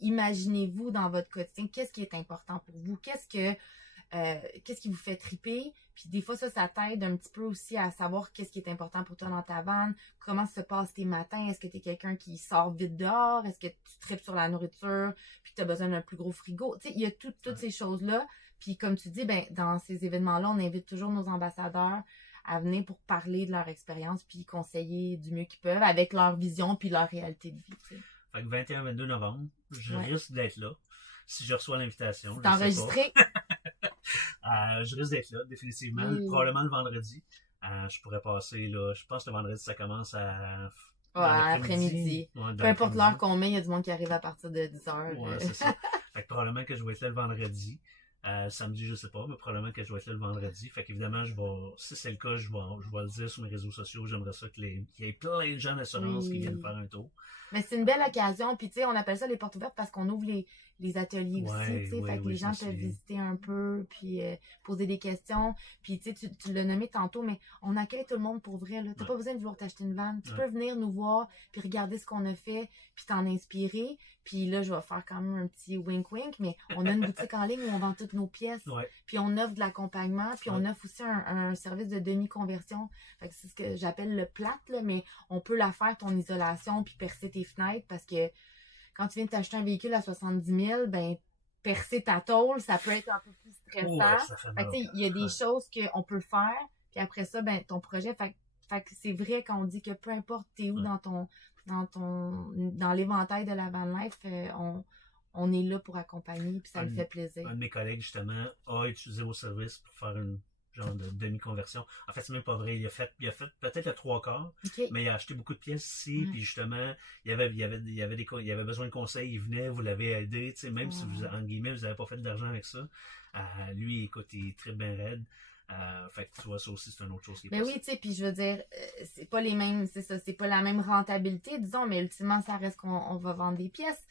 imaginez-vous dans votre quotidien, qu'est-ce qui est important pour vous, qu'est-ce qui vous fait triper, puis des fois ça t'aide un petit peu aussi à savoir qu'est-ce qui est important pour toi dans ta vanne, comment se passent tes matins, est-ce que tu es quelqu'un qui sort vite dehors, est-ce que tu tripes sur la nourriture, puis tu as besoin d'un plus gros frigo, tu sais, il y a toutes ces choses-là, Puis comme tu dis, ben dans ces événements-là, on invite toujours nos ambassadeurs à venir pour parler de leur expérience puis conseiller du mieux qu'ils peuvent avec leur vision puis leur réalité de vie. Tu sais. Fait que 21-22 novembre, je Ouais. risque d'être là. Si je reçois l'invitation, C'est je sais enregistré. pas. Je risque d'être là, définitivement. Oui. Probablement le vendredi. Je pourrais passer là. Je pense que le vendredi, ça commence à. Ouais, après-midi. Ouais, dans Peu importe l'heure l'après-midi. qu'on met, il y a du monde qui arrive à partir de 10h. Ouais, c'est ça. Fait que probablement que je vais être là le vendredi. Samedi, je sais pas, mais probablement que je vais être là le vendredi. Fait qu'évidemment, si c'est le cas, je vais le dire sur mes réseaux sociaux. J'aimerais ça qu'il y ait plein de gens d'assurance qui viennent faire un tour. Mais c'est une belle occasion. Puis, tu sais, on appelle ça les portes ouvertes parce qu'on ouvre les ateliers aussi, tu sais. Fait que les gens peuvent visiter un peu, puis poser des questions. Puis, tu sais, tu l'as nommé tantôt, mais on accueille tout le monde pour vrai, là. T'as pas besoin de vouloir t'acheter une vanne. Tu peux venir nous voir, puis regarder ce qu'on a fait, puis t'en inspirer. Puis là, je vais faire quand même un petit wink-wink, mais on a une boutique en ligne où on vend toutes nos pièces. Puis on offre de l'accompagnement, puis on offre aussi un service de demi-conversion. Fait que c'est ce que j'appelle le plate, là, mais on peut la faire, ton isolation, puis percer tes fenêtres, parce que quand tu viens de t'acheter un véhicule à 70 000, ben percer ta tôle, ça peut être un peu plus stressant. Fait que tu sais, il y a des choses qu'on peut faire, puis après ça, ben ton projet, fait que c'est vrai quand on dit que peu importe t'es où dans l'éventail de la van life, on est là pour accompagner, puis ça nous fait plaisir. Un de mes collègues, justement, a utilisé vos services pour faire une genre de demi-conversion. En fait, c'est même pas vrai. Il a fait peut-être le 3/4, mais il a acheté beaucoup de pièces ici, puis justement, il avait besoin de conseils, il venait, vous l'avez aidé, tu sais, même si vous, en guillemets, vous n'avez pas fait d'argent avec ça. Lui, écoute, il tripe bien raide. Fait que tu vois, ça aussi, c'est une autre chose qui est mais possible. oui, tu sais, puis je veux dire, c'est pas les mêmes, c'est ça, c'est pas la même rentabilité, disons, mais ultimement, ça reste qu'on va vendre des pièces.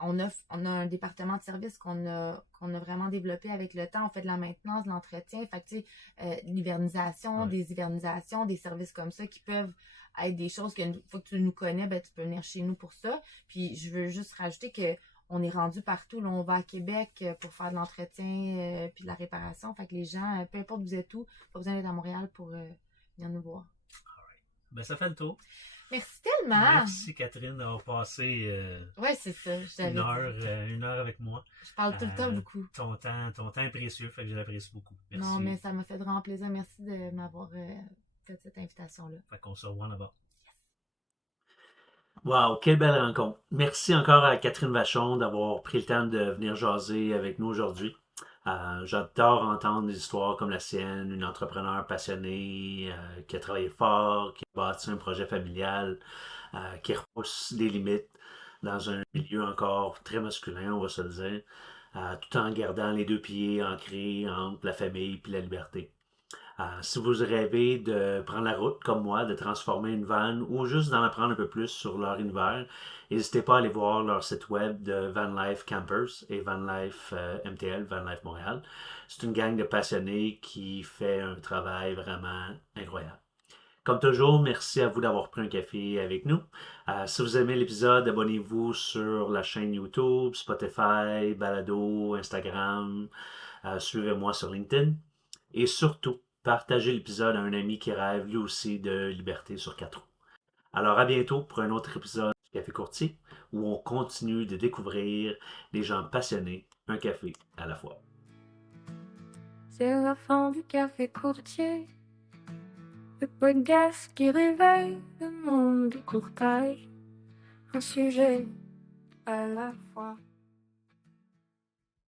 On a un département de service qu'on a vraiment développé avec le temps. On fait de la maintenance, de l'entretien, fait que tu sais, l'hivernisation, des hivernisations, des services comme ça qui peuvent être des choses que une fois que tu nous connais, ben tu peux venir chez nous pour ça. Puis je veux juste rajouter que on est rendu partout. Là, on va à Québec pour faire de l'entretien puis de la réparation. Fait que les gens, peu importe où vous êtes où, pas besoin d'être à Montréal pour venir nous voir. Alright. Ben, ça fait le tour. Merci tellement! Merci Catherine d'avoir passé ouais, c'est ça, une heure avec moi. Je parle tout le temps beaucoup. Ton temps est précieux, fait que je l'apprécie beaucoup. Merci. Non, mais ça m'a fait vraiment plaisir. Merci de m'avoir fait cette invitation-là. Fait qu'on se revoit là-bas. Wow, quelle belle rencontre. Merci encore à Catherine Vachon d'avoir pris le temps de venir jaser avec nous aujourd'hui. J'adore entendre des histoires comme la sienne, une entrepreneur passionnée qui a travaillé fort, qui a bâti un projet familial, qui repousse les limites dans un milieu encore très masculin, on va se le dire, tout en gardant les deux pieds ancrés entre la famille et la liberté. Si vous rêvez de prendre la route comme moi, de transformer une van ou juste d'en apprendre un peu plus sur leur univers, n'hésitez pas à aller voir leur site web de Van Life Campers et Van Life MTL, Van Life Montréal. C'est une gang de passionnés qui fait un travail vraiment incroyable. Comme toujours, merci à vous d'avoir pris un café avec nous. Si vous aimez l'épisode, abonnez-vous sur la chaîne YouTube, Spotify, Balado, Instagram. Suivez-moi sur LinkedIn. Et surtout, partagez l'épisode à un ami qui rêve lui aussi de liberté sur 4 roues. Alors à bientôt pour un autre épisode du Café Courtier où on continue de découvrir des gens passionnés, un café à la fois. C'est la fin du Café Courtier, le podcast qui réveille le monde du courtage, un sujet à la fois.